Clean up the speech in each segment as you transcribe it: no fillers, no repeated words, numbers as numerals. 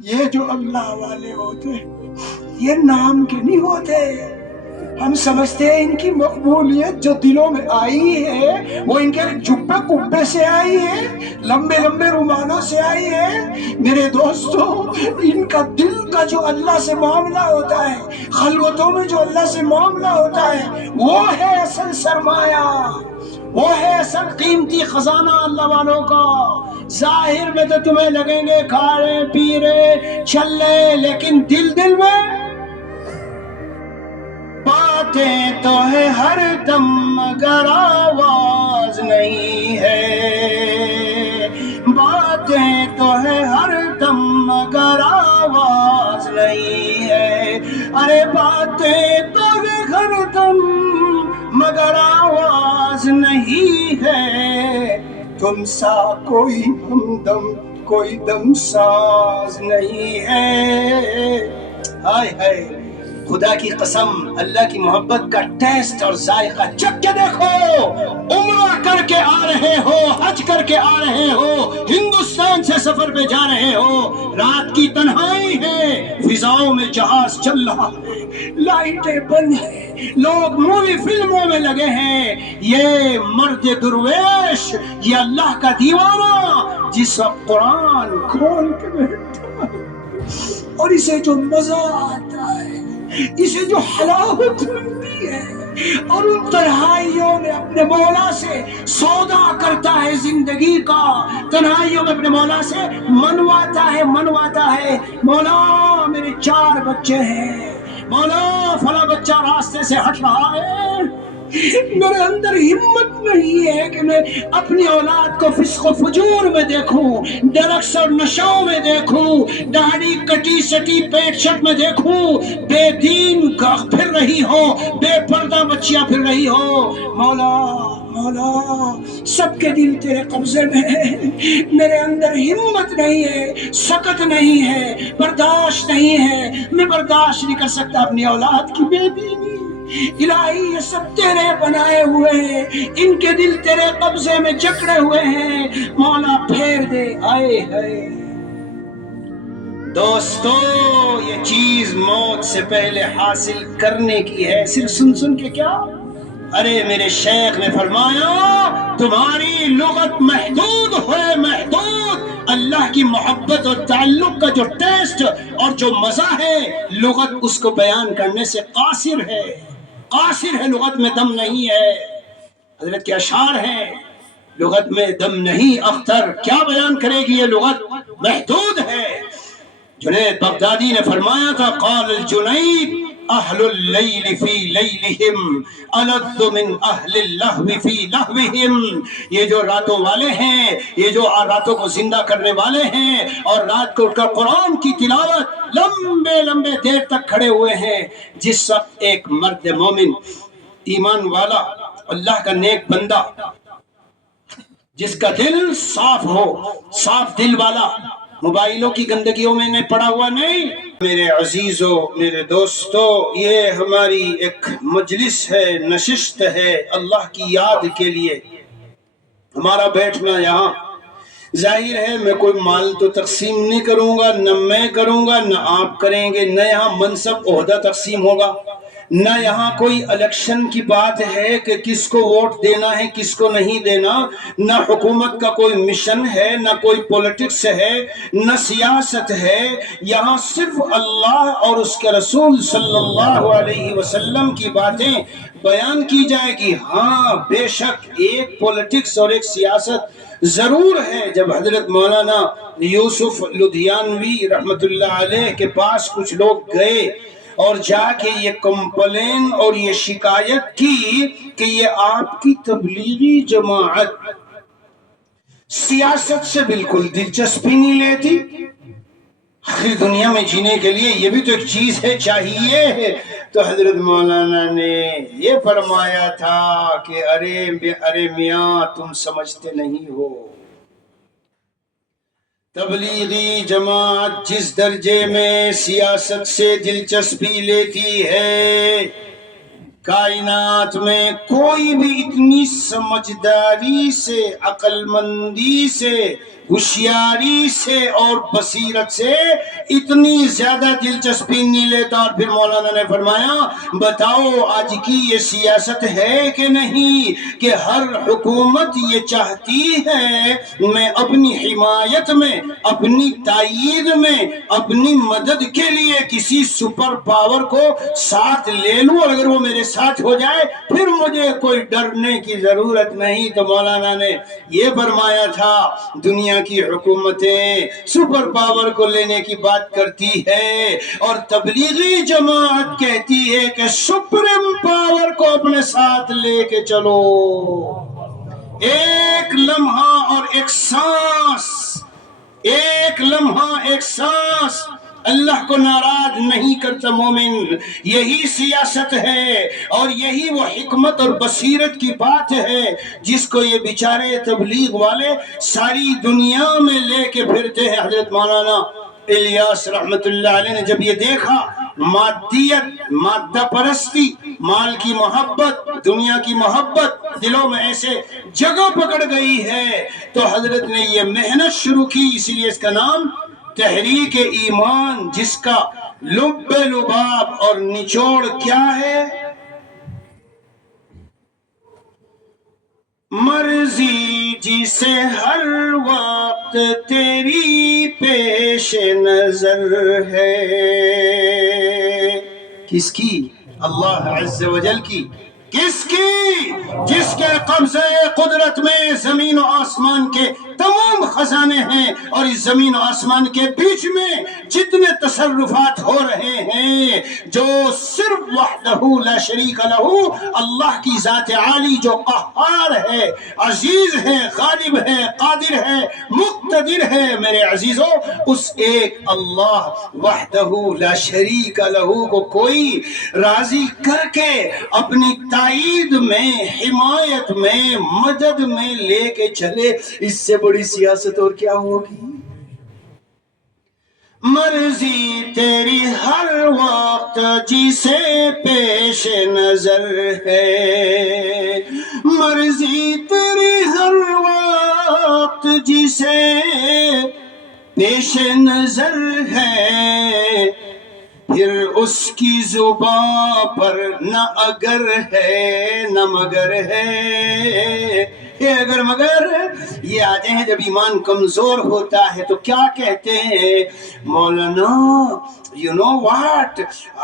یہ جو اللہ والے ہوتے یہ نام کے نہیں ہوتے. ہم سمجھتے ہیں ان کی مقبولیت جو دلوں میں آئی ہے وہ ان کے جبے کبے سے آئی ہے، لمبے لمبے رومالوں سے آئی ہے. میرے دوستو، ان کا دل کا جو اللہ سے معاملہ ہوتا ہے، خلوتوں میں جو اللہ سے معاملہ ہوتا ہے، وہ ہے اصل سرمایہ، وہ ہے اصل قیمتی خزانہ اللہ والوں کا. ظاہر میں تو تمہیں لگیں گے کھا رہے پی رہے چل رہے، لیکن دل میں باتیں تو ہے ہر دم مگر آواز نہیں ہے. باتیں تو ہے ہر دم مگر آواز نہیں ہے. ارے باتیں تو ہے ہر دم مگر آواز نہیں ہے. تم سا کوئی ہمدم کوئی دم ساز نہیں ہے. ہائے ہائے، خدا کی قسم، اللہ کی محبت کا ٹیسٹ اور ذائقہ چکھ کے دیکھو. عمرہ کر کے آ رہے ہو، حج کر کے آ رہے ہو، ہندوستان سے سفر پہ جا رہے ہو، رات کی تنہائی ہے، فضاؤں میں جہاز چل رہا ہے، لائٹیں بند ہیں، لوگ مووی فلموں میں لگے ہیں. یہ مرد درویش، یہ اللہ کا دیوانہ جس وقت قرآن کھول کے بیٹھتا ہے اور اسے جو مزہ آتا ہے، اسے جو حلاوت ملتی ہے، اور ان تنہائیوں میں اپنے مولا سے سودا کرتا ہے زندگی کا، تنہائیوں میں اپنے مولا سے منواتا ہے. مولا میرے 4 بچے ہیں، مولا فلاں بچہ راستے سے ہٹ رہا ہے، میرے اندر ہمت نہیں ہے کہ میں اپنی اولاد کو فسق و فجور میں دیکھوں، ڈرگس اور نشوں میں دیکھوں، داڑھی کٹی سٹی پیٹ شرٹ میں دیکھوں، بے دین پھر رہی ہو، بے پردہ بچیاں پھر رہی ہو. مولا مولا، سب کے دل تیرے قبضے میں ہے، میرے اندر ہمت نہیں ہے، سکت نہیں ہے، برداشت نہیں ہے، میں برداشت نہیں کر سکتا اپنی اولاد کی بے دینی. الہی یہ سب تیرے بنائے ہوئے ہیں، ان کے دل تیرے قبضے میں جکڑے ہوئے ہیں، مولا پھیر دے. آئے ہائے دوستو، یہ چیز موت سے پہلے حاصل کرنے کی ہے، صرف سن کے کیا. ارے میرے شیخ نے فرمایا تمہاری لغت محدود ہے، محدود. اللہ کی محبت اور تعلق کا جو ٹیسٹ اور جو مزہ ہے، لغت اس کو بیان کرنے سے قاصر ہے، قاصر ہے، لغت میں دم نہیں ہے. حضرت کے اشعار ہیں، لغت میں دم نہیں اختر، کیا بیان کرے گی یہ لغت، محدود ہے. جنید بغدادی نے فرمایا تھا، قال الجنید اہل اللیل فی لیلہم الذ من اہل اللہو فی لہوہم. یہ جو راتوں والے ہیں، یہ جو راتوں کو زندہ کرنے والے ہیں اور رات کو اٹھ کر قرآن کی تلاوت لمبے لمبے دیر تک کھڑے ہوئے ہیں، جس وقت ایک مرد مومن ایمان والا اللہ کا نیک بندہ جس کا دل صاف ہو، صاف دل والا، موبائلوں کی گندگیوں میں نے پڑا ہوا نہیں. میرے عزیزو، میرے دوستو، یہ ہماری ایک مجلس ہے، نشست ہے اللہ کی یاد کے لیے. ہمارا بیٹھنا یہاں ظاہر ہے میں کوئی مال تو تقسیم نہیں کروں گا، نہ میں کروں گا نہ آپ کریں گے، نہ یہاں منصب عہدہ تقسیم ہوگا، نہ یہاں کوئی الیکشن کی بات ہے کہ کس کو ووٹ دینا ہے کس کو نہیں دینا، نہ حکومت کا کوئی مشن ہے، نہ کوئی پولیٹکس ہے، نہ سیاست ہے. یہاں صرف اللہ اور اس کے رسول صلی اللہ علیہ وسلم کی باتیں بیان کی جائے گی. ہاں بے شک ایک پولیٹکس اور ایک سیاست ضرور ہے. جب حضرت مولانا یوسف لدھیانوی رحمت اللہ علیہ کے پاس کچھ لوگ گئے اور جا کے یہ کمپلین اور یہ شکایت کی کہ یہ آپ کی تبلیغی جماعت سیاست سے بالکل دلچسپی نہیں لیتی، آخری دنیا میں جینے کے لیے یہ بھی تو ایک چیز ہے چاہیے. تو حضرت مولانا نے یہ فرمایا تھا کہ ارے میاں تم سمجھتے نہیں ہو، تبلیغی جماعت جس درجے میں سیاست سے دلچسپی لیتی ہے، کائنات میں کوئی بھی اتنی سمجھداری سے، عقل مندی سے ہوشیاری سے اور بصیرت سے اتنی زیادہ دلچسپی نہیں لیتا۔ اور پھر مولانا نے فرمایا بتاؤ آج کی یہ سیاست ہے کہ نہیں کہ ہر حکومت یہ چاہتی ہے میں اپنی حمایت میں، اپنی تائید میں، اپنی مدد کے لیے کسی سپر پاور کو ساتھ لے لوں، اور اگر وہ میرے ساتھ ہو جائے پھر مجھے کوئی ڈرنے کی ضرورت نہیں۔ تو مولانا نے یہ فرمایا تھا دنیا کی حکومتیں سپر پاور کو لینے کی بات کرتی ہے اور تبلیغی جماعت کہتی ہے کہ سپریم پاور کو اپنے ساتھ لے کے چلو۔ ایک لمحہ اور ایک سانس، ایک لمحہ ایک سانس اللہ کو ناراض نہیں کرتا مومن۔ یہی سیاست ہے اور یہی وہ حکمت اور بصیرت کی بات ہے جس کو یہ بیچارے تبلیغ والے ساری دنیا میں لے کے پھرتے ہیں۔ حضرت مولانا الیاس رحمت اللہ علیہ نے جب یہ دیکھا مادیت، مادہ پرستی، مال کی محبت، دنیا کی محبت دلوں میں ایسے جگہ پکڑ گئی ہے تو حضرت نے یہ محنت شروع کی، اسی لیے اس کا نام تحریک ایمان، جس کا لب لباب اور نچوڑ کیا ہے؟ مرضی جسے ہر وقت تیری پیش نظر ہے۔ کس کی؟ اللہ عز و جل کی۔ کس کی؟ جس کے قبضے قدرت میں زمین و آسمان کے تمام خزانے ہیں اور اس زمین و آسمان کے بیچ میں جتنے تصرفات ہو رہے ہیں، جو صرف وحدہ لا شریک لہ اللہ کی ذات عالی جو قہار ہے، عزیز ہے، غالب ہے، قادر ہے، مقتدر ہے، میرے عزیزو اس ایک اللہ وحدہ لا شریک لہ کو کوئی راضی کر کے اپنی تائید میں، حمایت میں، مدد میں لے کے چلے، اس سے بڑی سیاست اور کیا ہوگی؟ مرضی تیری ہر وقت جسے پیش نظر ہے، مرضی تیری ہر وقت جسے پیش نظر ہے، پھر اس کی زبان پر نہ اگر ہے نہ مگر ہے۔ یہ اگر مگر یہ آتے ہیں جب ایمان کمزور ہوتا ہے تو کیا کہتے ہیں مولانا you know what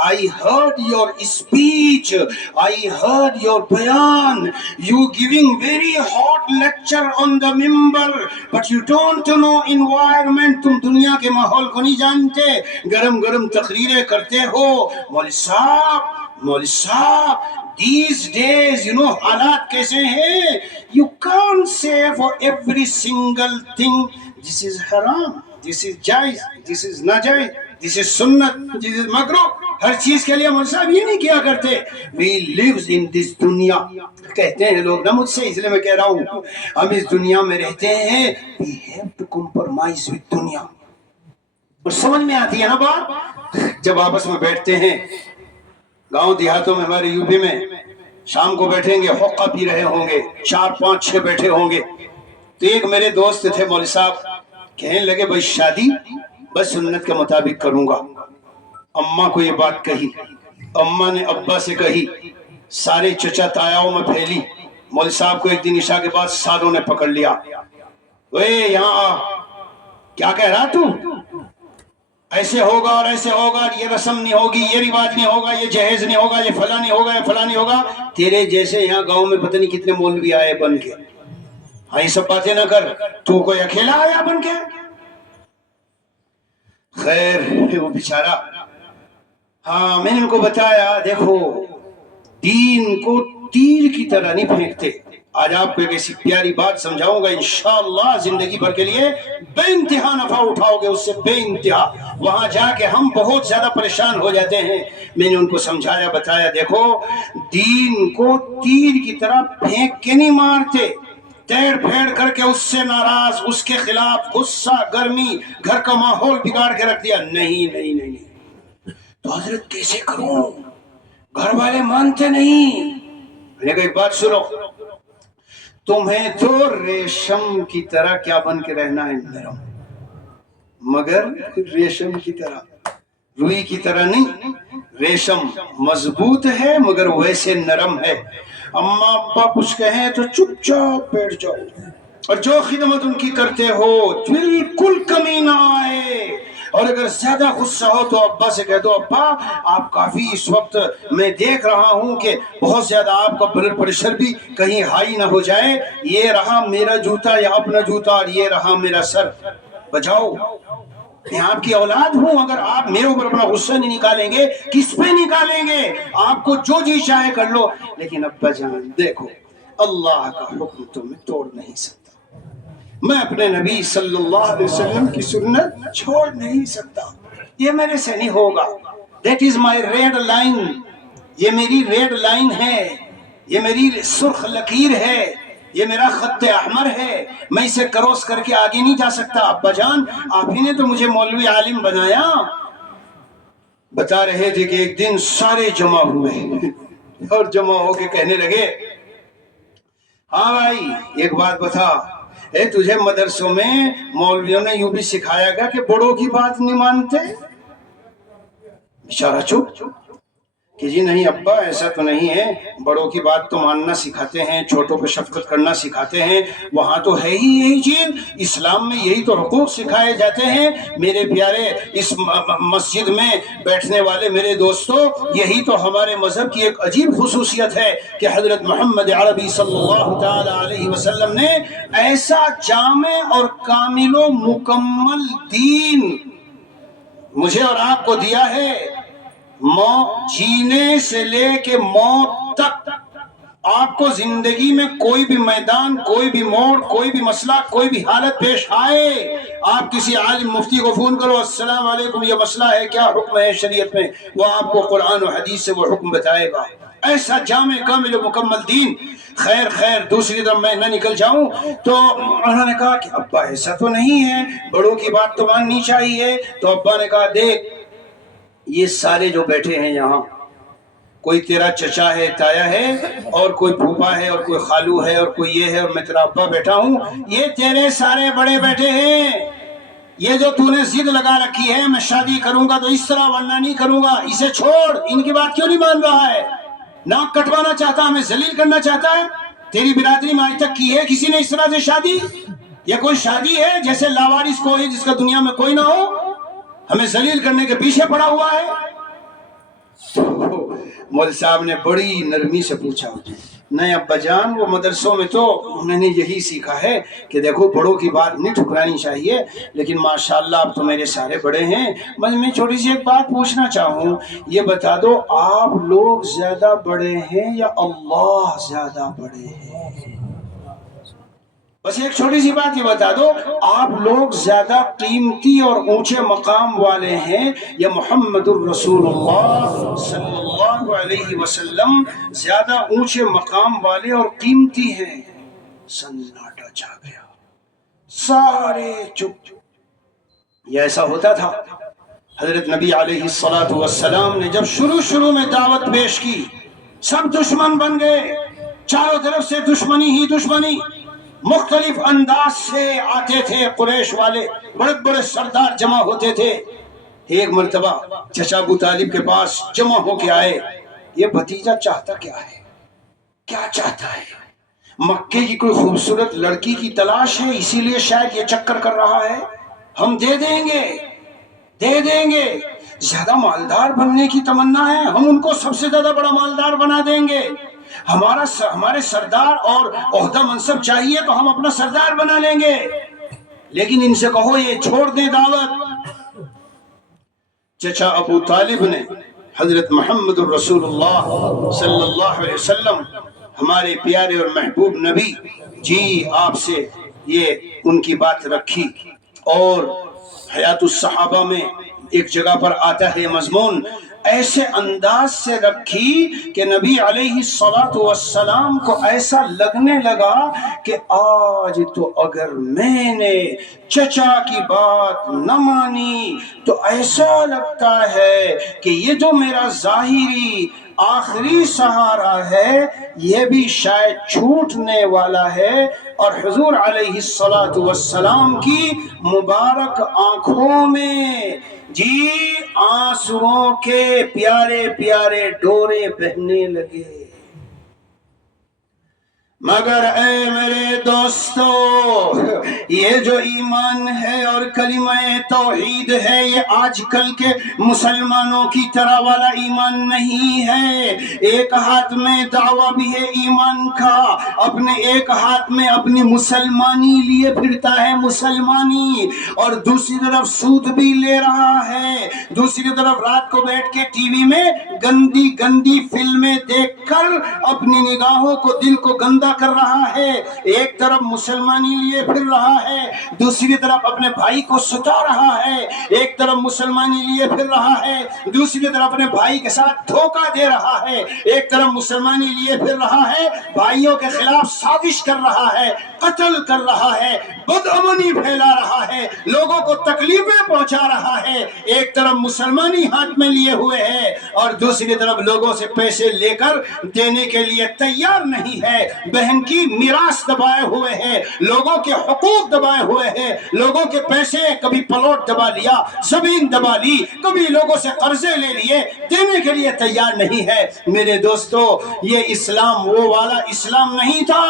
I heard your speech, I heard your bayan, you giving very hot lecture on the member but you don't know environment، تم دنیا کے ماحول کو نہیں جانتے، گرم گرم تقریریں کرتے ہو۔ مولوی صاحب these days you know حالات کیسے ہیں، you can't say for every single thing this is haram, this is jائز، this is ناجائز، this is سنت، this is مکروہ۔ ہر چیز کے لیے مولوی صاحب یہ نہیں کیا کرتے۔ we live in this دنیا، کہتے ہیں لوگ نہ مجھ سے، اس لیے میں کہہ رہا ہوں ہم اس دنیا میں رہتے ہیں، we have to compromise with دنیا۔ اور سمجھ میں آتی ہے نا بات، جب آپس میں بیٹھتے ہیں گاؤں دیہاتوں میں، ہمارے یو پی میں شام کو بیٹھیں گے، حقہ پی رہے ہوں گے، 4 5 6 بیٹھے ہوں گے، تو ایک میرے دوست تھے مولوی صاحب، کہنے لگے بھائی شادی بس سنت کے مطابق کروں گا۔ اماں کو یہ بات کہی، اماں نے ابا سے کہی، سارے چچا تایاؤں میں پھیلی۔ مولوی صاحب کو ایک دن عشاء کے بعد سادوں نے پکڑ لیا، اے یہاں آ، کیا کہہ رہا تو؟ ایسے ہوگا اور ایسے ہوگا، یہ رسم نہیں ہوگی، یہ رواج نہیں ہوگا، یہ جہیز نہیں ہوگا، یہ فلاں نہیں ہوگا، یہ فلاں نہیں ہوگا۔ تیرے جیسے یہاں گاؤں میں پتہ نہیں کتنے مولوی آئے بن کے، ہاں یہ سب باتیں نہ کر، تو کوئی اکیلا آیا بن کے؟ خیر وہ بیچارہ، ہاں میں نے ان کو بتایا دیکھو دین کو تیر کی طرح نہیں پھینکتے۔ آج آپ کو ایک ایسی پیاری بات سمجھاؤں گا انشاءاللہ زندگی بھر کے لیے بے انتہا نفع اٹھاؤ گے اس سے، بے انتہا۔ وہاں جا کے ہم بہت زیادہ پریشان ہو جاتے ہیں۔ میں نے ان کو سمجھایا بتایا دیکھو دین کو تیر کی طرح پھینک کے نہیں مارتے، تیڑ پھیڑ کر کے اس سے ناراض، اس کے خلاف غصہ گرمی، گھر کا ماحول بگاڑ کے رکھ دیا، نہیں نہیں نہیں نہیں۔ تو حضرت کیسے کروں، گھر والے مانتے نہیں۔ میں نے کہا ایک بات سنو، تمہیں تو ریشم کی طرح کیا بن کے رہنا ہے نرم، مگر ریشم کی طرح، روئی کی طرح نہیں. ریشم مضبوط ہے مگر ویسے نرم ہے. اما ابا کچھ کہیں تو چپ چاپ بیٹھ جاؤ، اور جو خدمت ان کی کرتے ہو بالکل کمی نہ آئے. اور اگر زیادہ غصہ ہو تو ابا سے کہہ دو ابا آپ کافی اس وقت میں دیکھ رہا ہوں کہ بہت زیادہ آپ کا بلڈ پریشر بھی کہیں ہائی نہ ہو جائے، یہ رہا میرا جوتا یا اپنا جوتا اور یہ رہا میرا سر، بجاؤ. میں آپ کی اولاد ہوں، اگر آپ میرے اوپر اپنا غصہ نہیں نکالیں گے کس پہ نکالیں گے؟ آپ کو جو جی چاہے کر لو، لیکن ابا جان دیکھو اللہ کا حکم تو میں توڑ نہیں سکتا، میں اپنے نبی صلی اللہ علیہ وسلم کی سنت چھوڑ نہیں سکتا، یہ میرے سے نہیں ہوگا. That is my red line, یہ میری ریڈ لائن ہے، یہ میری سرخ لکیر ہے، یہ میرا خط احمر ہے، میں اسے کروس کر کے آگے نہیں جا سکتا. ابا جان آپ ہی نے تو مجھے مولوی عالم بنایا. بتا رہے تھے کہ ایک دن سارے جمع ہوئے اور جمع ہو کے کہنے لگے ہاں بھائی ایک بات بتا، تجھے مدرسوں میں مولویوں نے یوں بھی سکھایا گیا کہ بڑوں کی بات نہیں مانتے؟ بیچارہ چپ کہ جی نہیں ابا ایسا تو نہیں ہے، بڑوں کی بات تو ماننا سکھاتے ہیں، چھوٹوں پہ شفقت کرنا سکھاتے ہیں، وہاں تو ہے ہی یہی چیز، اسلام میں یہی تو حقوق سکھائے جاتے ہیں. میرے پیارے اس مسجد میں بیٹھنے والے میرے دوستو، یہی تو ہمارے مذہب کی ایک عجیب خصوصیت ہے کہ حضرت محمد عربی صلی اللہ تعالی علیہ وسلم نے ایسا جامع اور کامل و مکمل دین مجھے اور آپ کو دیا ہے، جینے سے لے کے موت تک آپ کو زندگی میں کوئی بھی میدان، کوئی بھی موڑ، کوئی بھی مسئلہ، کوئی بھی حالت پیش آئے، آپ کسی عالم مفتی کو فون کرو السلام علیکم یہ مسئلہ ہے کیا حکم ہے شریعت میں، وہ آپ کو قرآن و حدیث سے وہ حکم بتائے گا. ایسا جامع کامل و مکمل دین. خیر دوسری طرف میں نہ نکل جاؤں تو انہوں نے کہا کہ ابا ایسا تو نہیں ہے، بڑوں کی بات تو ماننی چاہیے. تو ابا نے کہا دیکھ یہ سارے جو بیٹھے ہیں یہاں، کوئی تیرا چچا ہے، تایا ہے، اور کوئی پھوپا ہے، اور کوئی خالو ہے، اور کوئی یہ ہے، اور میں تیرا ابا بیٹھا ہوں، یہ تیرے سارے بڑے بیٹھے ہیں. یہ جو تو نے ضد لگا رکھی ہے میں شادی کروں گا تو اس طرح ورنہ نہیں کروں گا، اسے چھوڑ، ان کی بات کیوں نہیں مان رہا ہے؟ ناک کٹوانا چاہتا، ہمیں ذلیل کرنا چاہتا ہے. تیری برادری میں آج تک کی ہے کسی نے اس طرح سے شادی؟ یہ کوئی شادی ہے جیسے لاوارث کوئی جس کا دنیا میں کوئی نہ ہو، ہمیں ذلیل کرنے کے پیچھے پڑا ہوا ہے. مولوی صاحب نے بڑی نرمی سے پوچھا نہیں ابا جان وہ مدرسوں میں تو میں نے یہی سیکھا ہے کہ دیکھو بڑوں کی بات نہیں ٹھکرانی چاہیے، لیکن ماشاءاللہ اب تو میرے سارے بڑے ہیں. میں چھوٹی سی ایک بات پوچھنا چاہوں، یہ بتا دو آپ لوگ زیادہ بڑے ہیں یا اللہ زیادہ بڑے ہیں؟ بس ایک چھوٹی سی بات یہ بتا دو، آپ لوگ زیادہ قیمتی اور اونچے مقام والے ہیں یا محمد الرسول اللہ صلی اللہ علیہ وسلم زیادہ اونچے مقام والے اور قیمتی ہیں؟ سناٹا چھا گیا، سارے چپ. یہ ایسا ہوتا تھا حضرت نبی علیہ السلام نے جب شروع میں دعوت پیش کی، سب دشمن بن گئے، چاروں طرف سے دشمنی ہی دشمنی، مختلف انداز سے آتے تھے قریش والے، بڑے بڑے سردار جمع ہوتے تھے. ایک مرتبہ چچا ابو طالب کے پاس جمع ہو کے آئے، یہ بھتیجا چاہتا کیا ہے؟ کیا چاہتا ہے؟ مکے کی کوئی خوبصورت لڑکی کی تلاش ہے اسی لیے شاید یہ چکر کر رہا ہے، ہم دے دیں گے. زیادہ مالدار بننے کی تمنا ہے، ہم ان کو سب سے زیادہ بڑا مالدار بنا دیں گے. ہمارے سردار اور عہدہ منصب چاہیے تو ہم اپنا سردار بنا لیں گے، لیکن ان سے کہو یہ چھوڑ دیں دعوت. چچا ابو طالب نے حضرت محمد الرسول اللہ صلی اللہ علیہ وسلم ہمارے پیارے اور محبوب نبی جی آپ سے یہ ان کی بات رکھی، اور حیات الصحابہ میں ایک جگہ پر آتا ہے مضمون، ایسے انداز سے رکھی کہ نبی علیہ السلام کو ایسا لگنے لگا کہ آج تو اگر میں نے چچا کی بات نہ مانی تو ایسا لگتا ہے کہ یہ جو میرا ظاہری آخری سہارا ہے، یہ بھی شاید چھوٹنے والا ہے، اور حضور علیہ الصلاۃ والسلام کی مبارک آنکھوں میں جی آنسوؤں کے پیارے پیارے ڈورے بہنے لگے۔ مگر اے میرے دوستو، یہ جو ایمان ہے اور کلمہ توحید ہے، یہ آج کل کے مسلمانوں کی طرح والا ایمان نہیں ہے۔ ایک ہاتھ میں دعویٰ بھی ہے ایمان کا، اپنے ایک ہاتھ میں اپنی مسلمانی لیے پھرتا ہے، مسلمانی، اور دوسری طرف سود بھی لے رہا ہے، دوسری طرف رات کو بیٹھ کے ٹی وی میں گندی گندی فلمیں دیکھ کر اپنی نگاہوں کو، دل کو گندا کر رہا ہے۔ ایک طرف مسلمانی لیے پھر رہا ہے، دوسری طرف اپنے بھائی کو ستا رہا ہے، ایک طرف مسلمانی لیے پھر رہا ہے، دوسری طرف اپنے بھائی کے ساتھ دھوکہ دے رہا ہے، ایک طرف مسلمانی لیے پھر رہا ہے، بھائیوں کے خلاف سازش کر رہا ہے، قتل کر رہا ہے، بدامنی پھیلا رہا ہے، لوگوں کو تکلیفیں پہنچا رہا ہے۔ ایک طرف مسلمانی ہاتھ میں لیے ہوئے ہے اور دوسری طرف لوگوں سے پیسے لے کر دینے کے لیے تیار نہیں ہے، بہن کی میراث دبائے ہوئے ہیں، لوگوں کے حقوق دبائے ہوئے ہیں، لوگوں کے پیسے، کبھی پلاٹ دبا لیا، زمین دبا لی، کبھی لوگوں سے قرضے لے لیے، دینے کے لیے تیار نہیں ہے۔ میرے دوستو، یہ اسلام وہ والا اسلام نہیں تھا۔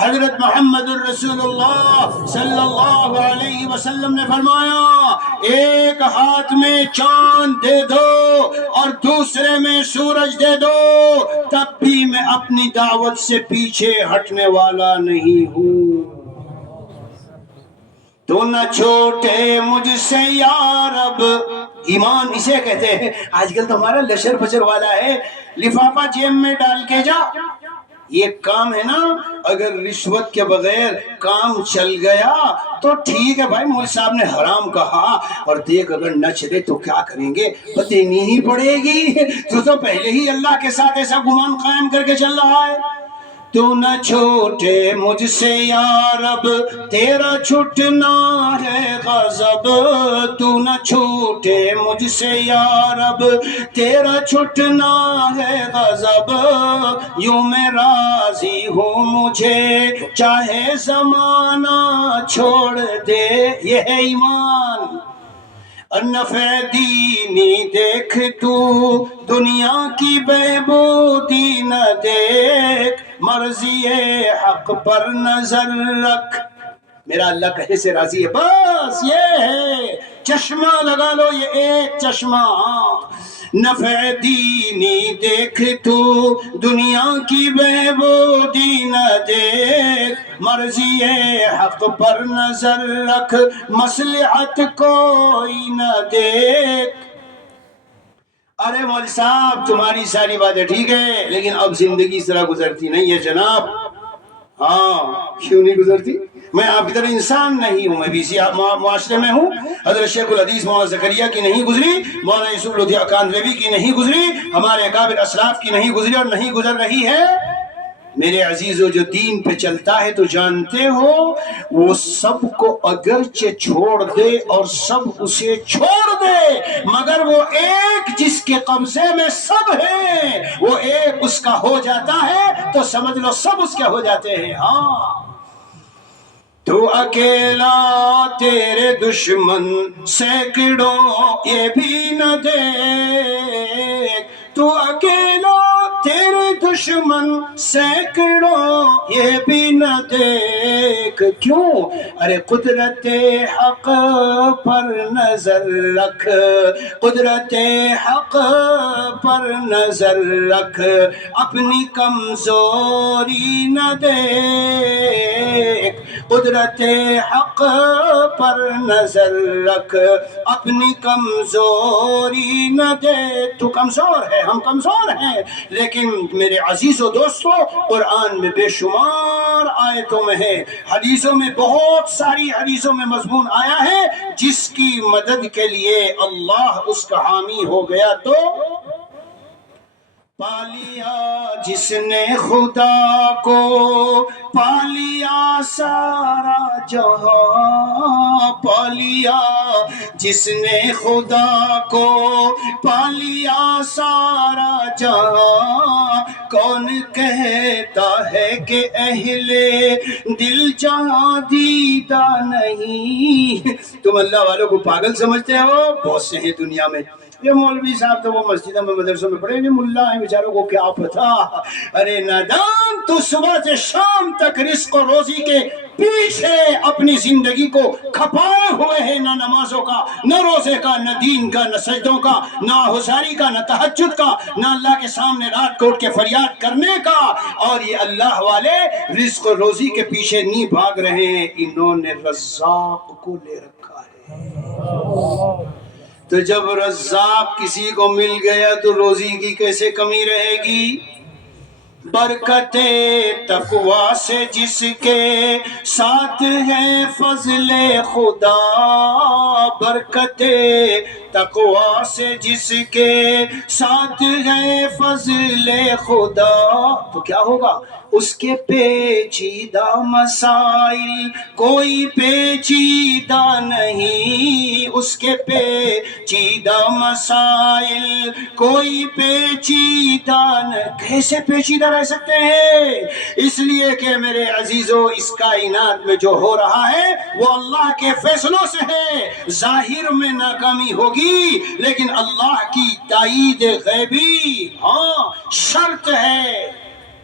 حضرت محمد الرسول اللہ صلی اللہ علیہ وسلم نے فرمایا، ایک ہاتھ میں چاند دے دو اور دوسرے میں سورج دے دو، تب بھی میں اپنی دعوت سے پیچھے ہٹنے والا نہیں ہوں۔ تو نہ چھوٹے مجھ سے یا رب، ایمان اسے کہتے ہیں۔ آج کل تو ہمارا لشر پچر والا ہے، لفافہ جیب میں ڈال کے جا، یہ کام ہے نا۔ اگر رشوت کے بغیر کام چل گیا تو ٹھیک ہے بھائی، مول صاحب نے حرام کہا، اور دیکھ اگر نہ چلے تو کیا کریں گے، دینی ہی پڑے گی۔ تو پہلے ہی اللہ کے ساتھ ایسا گمان قائم کر کے چل رہا ہے۔ تو نہ چھوٹے مجھ سے یا رب، تیرا چھٹنا ہے غضب، تو نہ چھوٹے مجھ سے یا رب، تیرا چھٹنا ہے غضب، یوں میں راضی ہوں مجھے چاہے زمانہ چھوڑ دے۔ یہ ہے ایمان۔ نفع دینی دیکھ تو دنیا کی بہبودی نہ دیکھ، مرضی حق پر نظر رکھ۔ میرا اللہ کہے سے راضی ہے، بس یہ ہے، چشمہ لگا لو، یہ ایک چشمہ۔ نفع دینی دیکھ تو دنیا کی بہبودی نہ دیکھ، مرضی حق پر نظر رکھ، مصلحت کوئی نہ دیکھ۔ ارے مولوی صاحب تمہاری ساری باتیں ٹھیک ہے، لیکن اب زندگی اس طرح گزرتی نہیں ہے جناب۔ ہاں، کیوں نہیں گزرتی؟ میں آپ کی طرح انسان نہیں ہوں، میں بھی اسی معاشرے میں ہوں۔ حضرت شیخ الحدیث مولانا زکریا کی نہیں گزری، مولانا یوسف لودھی کاندھلوی کی نہیں گزری، ہمارے اکابر اسلاف کی نہیں گزری اور نہیں گزر رہی ہے۔ میرے عزیزو، جو دین پہ چلتا ہے تو جانتے ہو، وہ سب کو اگرچہ چھوڑ دے اور سب اسے چھوڑ دے، مگر وہ ایک جس کے قبضے میں سب ہے، وہ ایک اس کا ہو جاتا ہے تو سمجھ لو سب اس کے ہو جاتے ہیں۔ ہاں، تو اکیلا تیرے دشمن سینکڑوں یہ بھی نہ دیکھ، تو اکیلا تیرے دشمن سینکڑوں یہ بھی نہ دیکھ۔ کیوں؟ ارے قدرت حق پر نظر رکھ، قدرت حق پر نظر رکھ، اپنی کمزوری نہ دیکھ، قدرت حق پر نظر رکھ، اپنی کمزوری نہ دیکھ۔ تو کمزور ہے، ہم کمزور ہیں، لیکن میرے عزیز و دوستو، قرآن میں بے شمار آیتوں میں ہے، حدیثوں میں بہت ساری حدیثوں میں مضمون آیا ہے، جس کی مدد کے لیے اللہ اس کا حامی ہو گیا تو پالیا جس نے خدا کو، پالیا سارا جہاں، پالیا جس نے خدا کو، پالیا سارا جہاں، کون کہتا ہے کہ اہل دل جہاں دیدہ نہیں؟ تم اللہ والوں کو پاگل سمجھتے ہو؟ بہت سے ہیں دنیا میں، یہ مولوی صاحب تو وہ مسجدوں میں مدرسوں میں پڑھے نہیں، ملا ہیں بیچاروں کو کیا پتا۔ ارے نادان، تو صبح سے شام تک رزق و روزی کے پیچھے اپنی زندگی کو کھپائے ہوئے ہیں، نہ نمازوں کا، نہ روزے کا، نہ دین کا، نہ سجدوں کا، نہ حضاری کا، نہ تہجد کا، نہ اللہ کے سامنے رات کو اٹھ کے فریاد کرنے کا۔ اور یہ اللہ والے رزق و روزی کے پیچھے نہیں بھاگ رہے ہیں، انہوں نے رزاق کو لے رکھا ہے۔ تو جب رزاق کسی کو مل گیا تو روزی کی کیسے کمی رہے گی؟ برکت تقویٰ سے جس کے ساتھ ہے فضل خدا، برکت تقویٰ سے جس کے ساتھ ہے فضل خدا، تو کیا ہوگا؟ اس کے پیچیدہ مسائل کوئی پیچیدہ نہیں، اس کے پیچیدہ مسائل کوئی پیچیدہ نہیں۔ کیسے پیچیدہ رہ سکتے ہیں؟ اس لیے کہ میرے عزیزو، اس کائنات میں جو ہو رہا ہے وہ اللہ کے فیصلوں سے ہے۔ ظاہر میں ناکامی ہوگی لیکن اللہ کی تائید غیبی، ہاں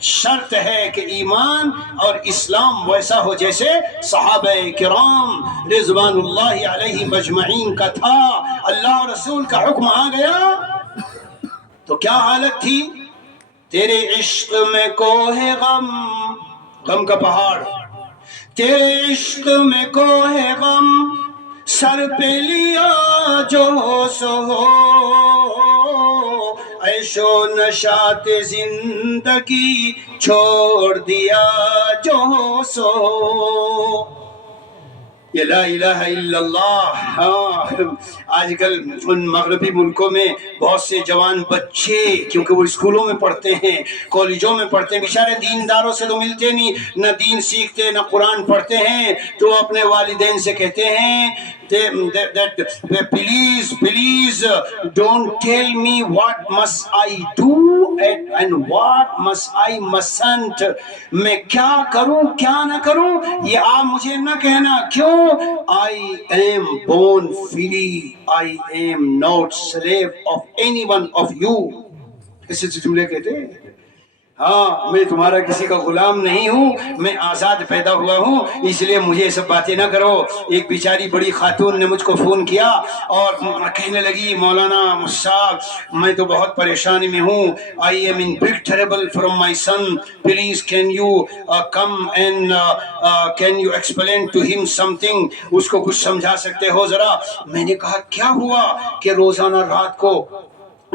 شرط ہے کہ ایمان اور اسلام ویسا ہو جیسے صحابہ کرام رضوان اللہ علیہ مجمعین کا تھا۔ اللہ اور رسول کا حکم آ گیا تو کیا حالت تھی؟ تیرے عشق میں کوہ غم، غم کا پہاڑ، تیرے عشق میں کوہ غم، سر پہ لیا جو سو عیش و نشاط زندگی چھوڑ دیا جو سو۔ یہ لا الہ الا اللہ۔ ہاں آج کل ان مغربی ملکوں میں بہت سے جوان بچے، کیونکہ وہ اسکولوں میں پڑھتے ہیں، کالجوں میں پڑھتے ہیں، بیچارے دینداروں سے تو ملتے نہیں، نہ دین سیکھتے نہ قرآن پڑھتے ہیں، تو وہ اپنے والدین سے کہتے ہیں please don't tell me what must I do and what mustn't، میں کیا کروں کیا نہ کروں یہ آپ مجھے نہ کہنا۔ کیوں؟ I am born free, I am not slave of any one of you۔ ایسے جملے کہتے ہیں، ہاں میں تمہارا کسی کا غلام نہیں ہوں، میں آزاد پیدا ہوا ہوں، اس لیے مجھے سب باتیں نہ کرو۔ ایک بیچاری بڑی خاتون نے مجھ کو فون کیا اور کہنے لگی، مولانا صاحب میں تو بہت پریشانی میں ہوں، I am in big trouble from my son, please can you come and can you explain to him something، اس کو کچھ سمجھا سکتے ہو ذرا؟ میں نے کہا کیا ہوا؟ کہ روزانہ رات کو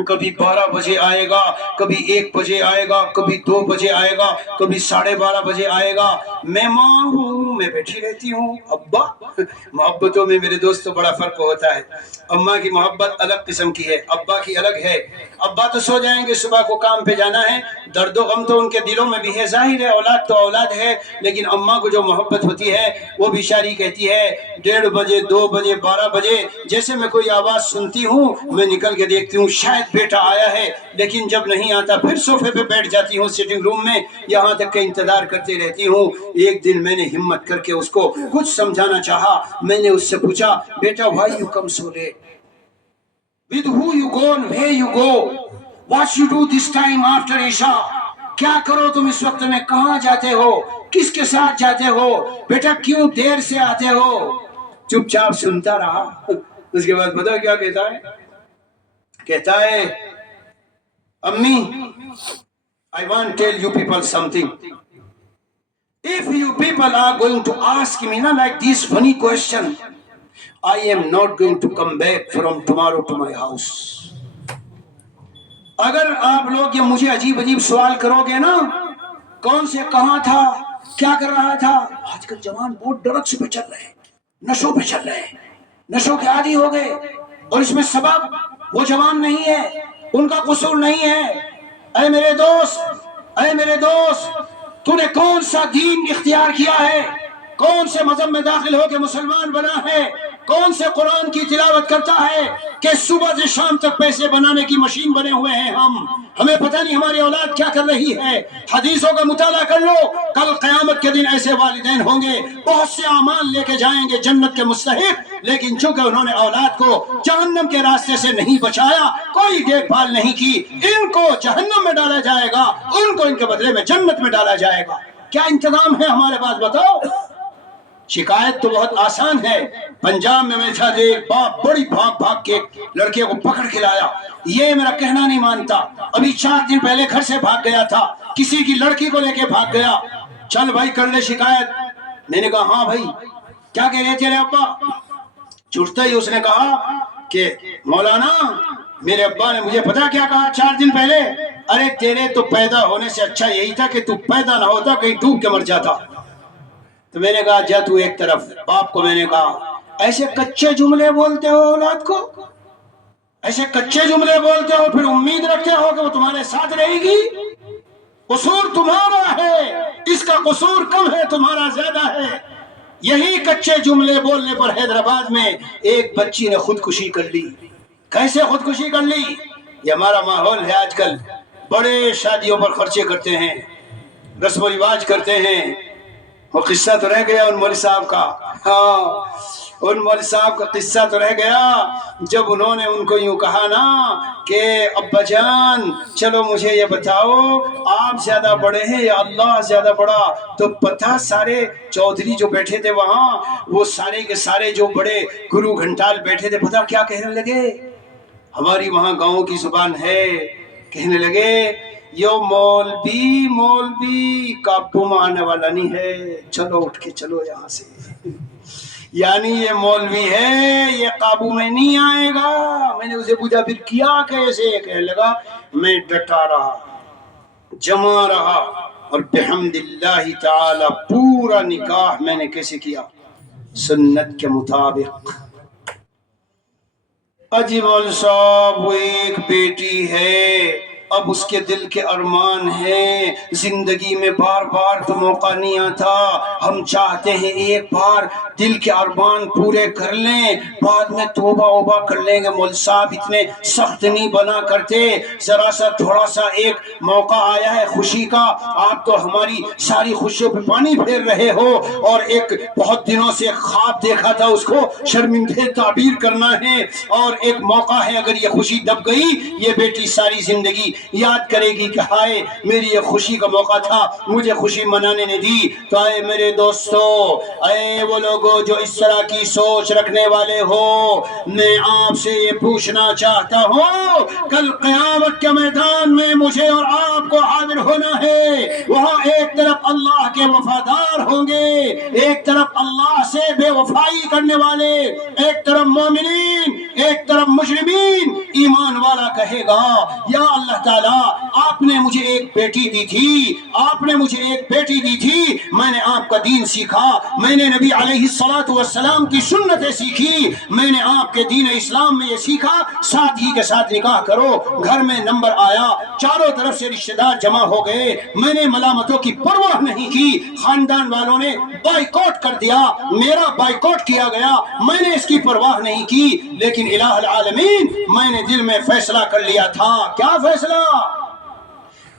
کبھی 12 بجے آئے گا، کبھی 1 بجے آئے گا، کبھی 2 بجے آئے گا، کبھی 12:30 بجے آئے گا۔ میں ماں ہوں، میں بیٹھی رہتی ہوں۔ ابا، محبتوں میں میرے دوستوں بڑا فرق ہوتا ہے۔ اماں کی محبت الگ قسم کی ہے، ابا کی الگ ہے۔ ابا تو سو جائیں گے، صبح کو کام پہ جانا ہے، درد و غم تو ان کے دلوں میں بھی ہے، ظاہر ہے اولاد تو اولاد ہے، لیکن اماں کو جو محبت ہوتی ہے وہ بیچاری کہتی ہے 1:30 بجے، 2 بجے، 12 بجے جیسے میں کوئی آواز سنتی ہوں میں نکل کے دیکھتی ہوں شاید بیٹا آیا ہے، لیکن جب نہیں آتا پھر صوفے پہ بیٹھ جاتی ہوں سٹنگ روم میں، یہاں تک کہ انتظار کرتے رہتی ہوں۔ ایک دن میں نے ہمت کر کے اس کو کچھ سمجھانا چاہا، میں نے اس سے پوچھا بیٹا why you come so late, with who you go and where you go, what you do this time after Isha، کیا کرو تم اس وقت میں، کہاں جاتے ہو، کس کے ساتھ جاتے ہو، بیٹا کیوں دیر سے آتے ہو؟ چپ چاپ سنتا رہا۔ اس کے بعد پتا کیا کہتا ہے؟ کہتا ہے امی I want to tell you people something. If you people are going to ask me like this funny question, I am not going to come back from tomorrow to my house. اگر آپ لوگ یہ مجھے عجیب عجیب سوال کرو گے نا، کون سے کہاں تھا، کیا کر رہا تھا، آج کل جوان بہت ڈرگس پہ چل رہے ہیں، نشوں پہ چل رہے ہیں، نشوں کے عادی ہو گئے، اور اس میں سبب وہ جوان نہیں ہے، ان کا قصور نہیں ہے، اے میرے دوست، اے میرے دوست، تو نے کون سا دین اختیار کیا ہے؟ کون سے مذہب میں داخل ہو کے مسلمان بنا ہے؟ کون سے قرآن کی تلاوت کرتا ہے کہ صبح سے شام تک پیسے بنانے کی مشین بنے ہوئے ہیں ہمیں پتہ نہیں ہماری اولاد کیا کر رہی ہے۔ حدیثوں کا مطالعہ کر لو، کل قیامت کے دن ایسے والدین ہوں گے بہت سے اعمال لے کے جائیں گے جنت کے مستحق، لیکن چونکہ انہوں نے اولاد کو جہنم کے راستے سے نہیں بچایا، کوئی دیکھ بھال نہیں کی، ان کو جہنم میں ڈالا جائے گا، ان کو ان کے بدلے میں جنت میں ڈالا جائے گا۔ کیا انتظام ہے ہمارے پاس بتاؤ؟ شکایت تو بہت آسان ہے۔ پنجاب میں میں تھا، ایک باپ بڑی بھاگ کے لڑکے کو پکڑ کے لایا، یہ میرا کہنا نہیں مانتا، ابھی 4 دن پہلے گھر سے بھاگ گیا تھا، کسی کی لڑکی کو لے کے بھاگ گیا، چل بھائی کر لے شکایت۔ میں نے کہا ہاں بھائی کیا کہہ رہے تیرے ابا؟ چھٹتا ہی اس نے کہا کہ مولانا میرے ابا نے مجھے پتا کیا کہا 4 دن پہلے، ارے تیرے تو پیدا ہونے سے اچھا یہی تھا کہ تو پیدا نہ ہوتا، کہیں ڈوب کے مر جاتا۔ تو میں نے کہا جا تو ایک طرف، باپ کو میں نے کہا ایسے کچے جملے بولتے ہو اولاد کو، ایسے کچے جملے بولتے ہو، پھر امید رکھتے ہو کہ وہ تمہارے ساتھ رہے گی؟ قصور تمہارا ہے، اس کا قصور کم ہے، تمہارا زیادہ ہے۔ یہی کچے جملے بولنے پر حیدرآباد میں ایک بچی نے خودکشی کر لی۔ کیسے خودکشی کر لی؟ یہ ہمارا ماحول ہے آج کل، بڑے شادیوں پر خرچے کرتے ہیں، رسم و رواج کرتے ہیں۔ وہ قصہ تو رہ گیا ان مولوی صاحب کا، ہاں ان مولوی صاحب کا قصہ تو رہ گیا، جب انہوں نے ان کو یوں کہا نا کہ ابا جان چلو مجھے یہ بتاؤ آپ زیادہ بڑے ہیں یا اللہ زیادہ بڑا؟ تو پتہ سارے چودھری جو بیٹھے تھے وہاں، وہ سارے کے سارے جو بڑے گرو گھنٹال بیٹھے تھے، پتہ کیا کہنے لگے؟ ہماری وہاں گاؤں کی زبان ہے، کہنے لگے یہ مولوی قابو میں آنے والا نہیں ہے، چلو اٹھ کے چلو یہاں سے، یعنی یہ مولوی ہے یہ قابو میں نہیں آئے گا۔ میں نے اسے پوچھا پھر کیا کیسے؟ کہنے لگا میں ڈٹا رہا، جمع رہا، اور بحمد اللہ تعالی پورا نکاح میں نے کیسے کیا؟ سنت کے مطابق۔ اجی مول صاحب وہ ایک بیٹی ہے، اب اس کے دل کے ارمان ہیں، زندگی میں بار بار تو موقع نہیں آتا، ہم چاہتے ہیں ایک بار دل کے ارمان پورے کر لیں، بعد میں توبہ اوبہ کر لیں گے۔ مول صاحب اتنے سخت نہیں بنا کرتے، ذرا سا تھوڑا سا ایک موقع آیا ہے خوشی کا، آپ تو ہماری ساری خوشیوں پہ پانی پھیر رہے ہو، اور ایک بہت دنوں سے خواب دیکھا تھا اس کو شرمندہ تعبیر کرنا ہے، اور ایک موقع ہے، اگر یہ خوشی دب گئی یہ بیٹی ساری زندگی یاد کرے گی کہ ہائے میری یہ خوشی کا موقع تھا، مجھے خوشی منانے نے دی۔ تو اے میرے دوستو، اے وہ لوگوں جو اس طرح کی سوچ رکھنے والے ہو، میں آپ سے یہ پوچھنا چاہتا ہوں کل قیامت کے میدان میں مجھے اور آپ کو حاضر ہونا ہے، وہاں ایک طرف اللہ کے وفادار ہوں گے، ایک طرف اللہ سے بے وفائی کرنے والے، ایک طرف مومنین، ایک طرف مجرمین۔ ایمان والا کہے گا یا اللہ تعالیٰ آپ نے مجھے ایک بیٹی دی تھی، آپ نے مجھے ایک بیٹی دی تھی، میں نے آپ کا دین سیکھا، میں نے نبی علیہ السلام کی سنتیں سیکھی، میں نے آپ کے دین اسلام میں یہ سیکھا ساتھ ہی کے ساتھ نکاح کرو۔ گھر میں نمبر آیا، چاروں طرف سے رشتہ دار جمع ہو گئے، میں نے ملامتوں کی پرواہ نہیں کی، خاندان والوں نے بائیکاٹ کر دیا، میرا بائیکاٹ کیا گیا، میں نے اس کی پرواہ نہیں کی، لیکن الہ العالمین میں نے دل میں فیصلہ کر لیا تھا۔ کیا فیصلہ؟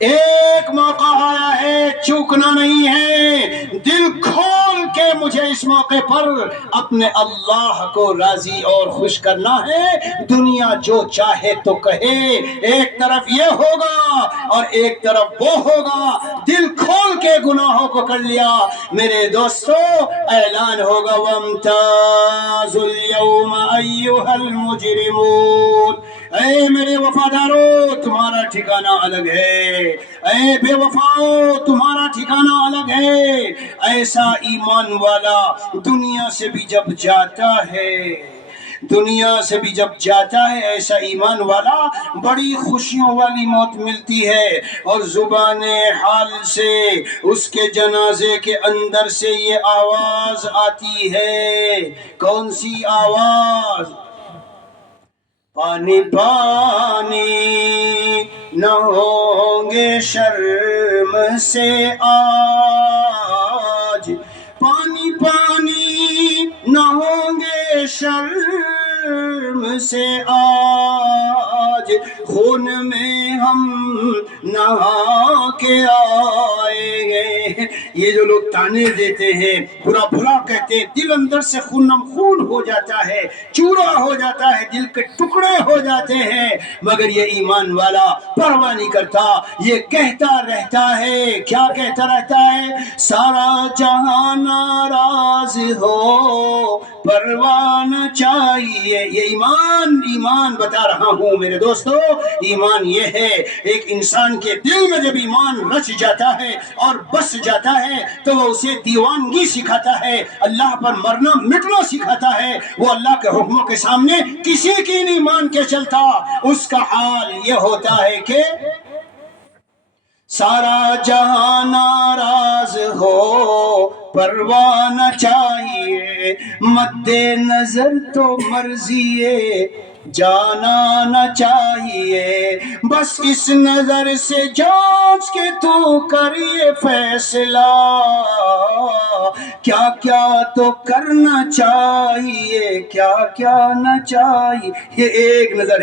ایک موقع آیا ہے، چوکنا نہیں ہے، دل کھول کے مجھے اس موقع پر اپنے اللہ کو راضی اور خوش کرنا ہے۔ دنیا جو چاہے تو کہے، ایک طرف یہ ہوگا اور ایک طرف وہ ہوگا، دل کھول کے گناہوں کو کر لیا میرے دوستو، اعلان ہوگا وَامْتَازُوا الْيَوْمَ أَيُّهَا الْمُجْرِمُونَ۔ اے میرے وفادارو تمہارا ٹھکانہ الگ ہے، اے بے وفاؤ تمہارا ٹھکانہ الگ ہے۔ ایسا ایمان والا دنیا سے بھی جب جاتا ہے، دنیا سے بھی جب جاتا ہے، ایسا ایمان والا بڑی خوشیوں والی موت ملتی ہے، اور زبان حال سے اس کے جنازے کے اندر سے یہ آواز آتی ہے۔ کون سی آواز؟ پانی پانی نہ ہوں گے شرم سے آج، پانی پانی نہ ہوں گے شرم سے آج، خون میں ہم نہا کے آئیں گے۔ یہ جو لوگ تانے دیتے ہیں، برا بھلا کہتے ہیں، دل اندر سے خونم خون ہو جاتا ہے، چورا ہو جاتا ہے، دل کے ٹکڑے ہو جاتے ہیں، مگر یہ ایمان والا پرواہ نہیں کرتا، یہ کہتا رہتا ہے۔ کیا کہتا رہتا ہے؟ سارا جہاں ناراض ہو پرواہ نہ چاہیے۔ یہ ایمان بتا رہا ہوں میرے دوستو، ایمان یہ ہے، ایک انسان کے دل میں جب ایمان رچ جاتا ہے اور بس جاتا ہے تو وہ اسے دیوانگی سکھاتا ہے، اللہ پر مرنا مٹنا سکھاتا ہے، وہ اللہ کے حکموں کے سامنے کسی کی نہیں مان کے چلتا۔ اس کا حال یہ ہوتا ہے کہ سارا جہاں ناراض ہو پرواہ نہ چاہیے، مد نظر تو مرضی جانا نہ چاہیے، بس اس نظر سے جانچ کے تو کر یہ فیصلہ، کیا کیا تو کرنا چاہیے، کیا کیا نہ چاہیے۔ یہ ایک نظر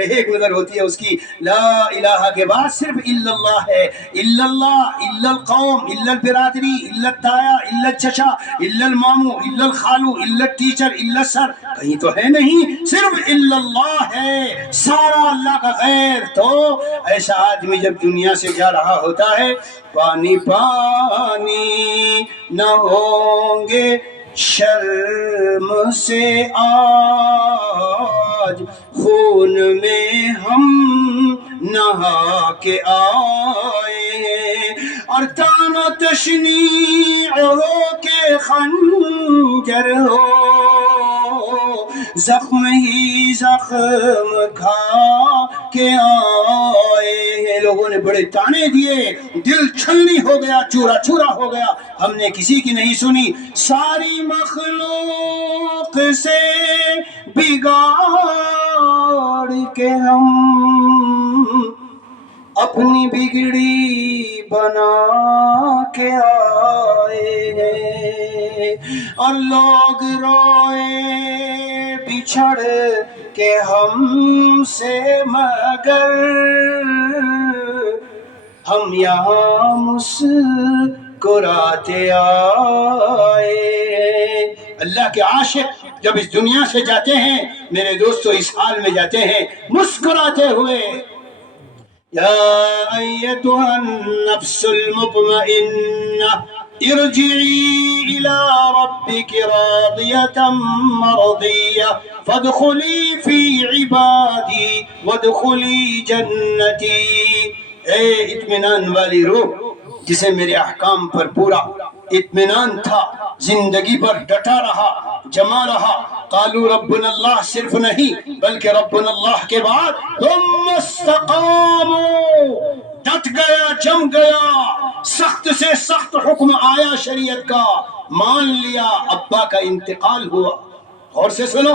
ہوتی ہے اس کی، لا الہ کے بعد صرف الا اللہ ہے، الا اللہ، الا القوم، الا البرادری، الا التایا، الا الچچا، الا المامو، الا الخالو، الا الٹیچر، الا سر، کہیں تو ہے نہیں، صرف الا اللہ ہے، سارا اللہ کا غیر۔ تو ایسا آدمی جب دنیا سے جا رہا ہوتا ہے، پانی پانی نہ ہوں گے شرم سے آج، خون میں ہم نہا کے آئے، اور تان و تشنیع ہو کے خنجر ہو، زخم ہی زخم کھا کے آئے۔ لوگوں نے بڑے تانے دیے، دل چھلنی ہو گیا، چورا چورا ہو گیا، ہم نے کسی کی نہیں سنی، ساری مخلوق سے بگاڑ کے ہم اپنی بگڑی بنا کے آئے ہیں، اور لوگ روئے بچھڑ کے ہم سے، مگر ہم یہاں مسکراتے آئے۔ اللہ کے عاشق جب اس دنیا سے جاتے ہیں میرے دوستو، اس حال میں جاتے ہیں مسکراتے ہوئے، یا ایتھا النفس المطمئنہ ارجعی الی ربک راضیۃ مرضیہ فادخلی فی عبادی وادخلی جنتی۔ اے اطمینان والی روح، جسے میرے احکام پر پورا اطمینان تھا، زندگی پر ڈٹا رہا، جمع رہا، قالوا ربنا اللہ صرف نہیں بلکہ ربنا اللہ کے بعد ثم استقاموا، ڈٹ گیا، جم گیا، سخت سے سخت حکم آیا شریعت کا، مان لیا، ابا کا انتقال ہوا۔ اور سے سنو،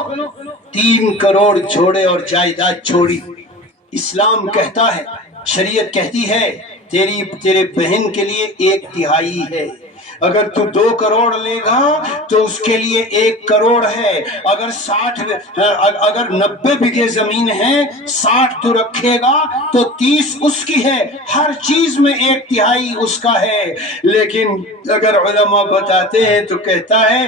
3 کروڑ چھوڑے اور جائیداد چھوڑی، اسلام کہتا ہے، شریعت کہتی ہے، تیرے بہن کے لیے 1/3 ہے، اگر تو 2 کروڑ لے گا تو اس کے لیے 1 کروڑ ہے، اگر 90 بیگھے زمین ہے، 60 تو رکھے گا تو 30 اس کی ہے، ہر چیز میں 1/3 اس کا ہے۔ لیکن اگر علماء بتاتے ہیں تو کہتا ہے،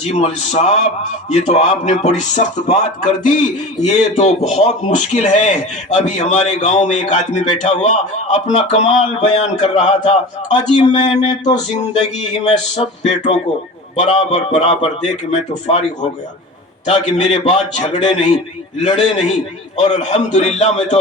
جی مولوی صاحب یہ تو آپ نے بڑی سخت بات کر دی، یہ تو بہت مشکل ہے۔ ابھی ہمارے گاؤں میں ایک آدمی بیٹھا ہوا اپنا کمال بیان کر رہا تھا، اجی میں نے تو زندگی میں سب بیٹوں کو برابر دے کے میں تو فارغ ہو گیا، تاکہ میرے بعد جھگڑے نہیں، لڑے نہیں، اور الحمدللہ میں تو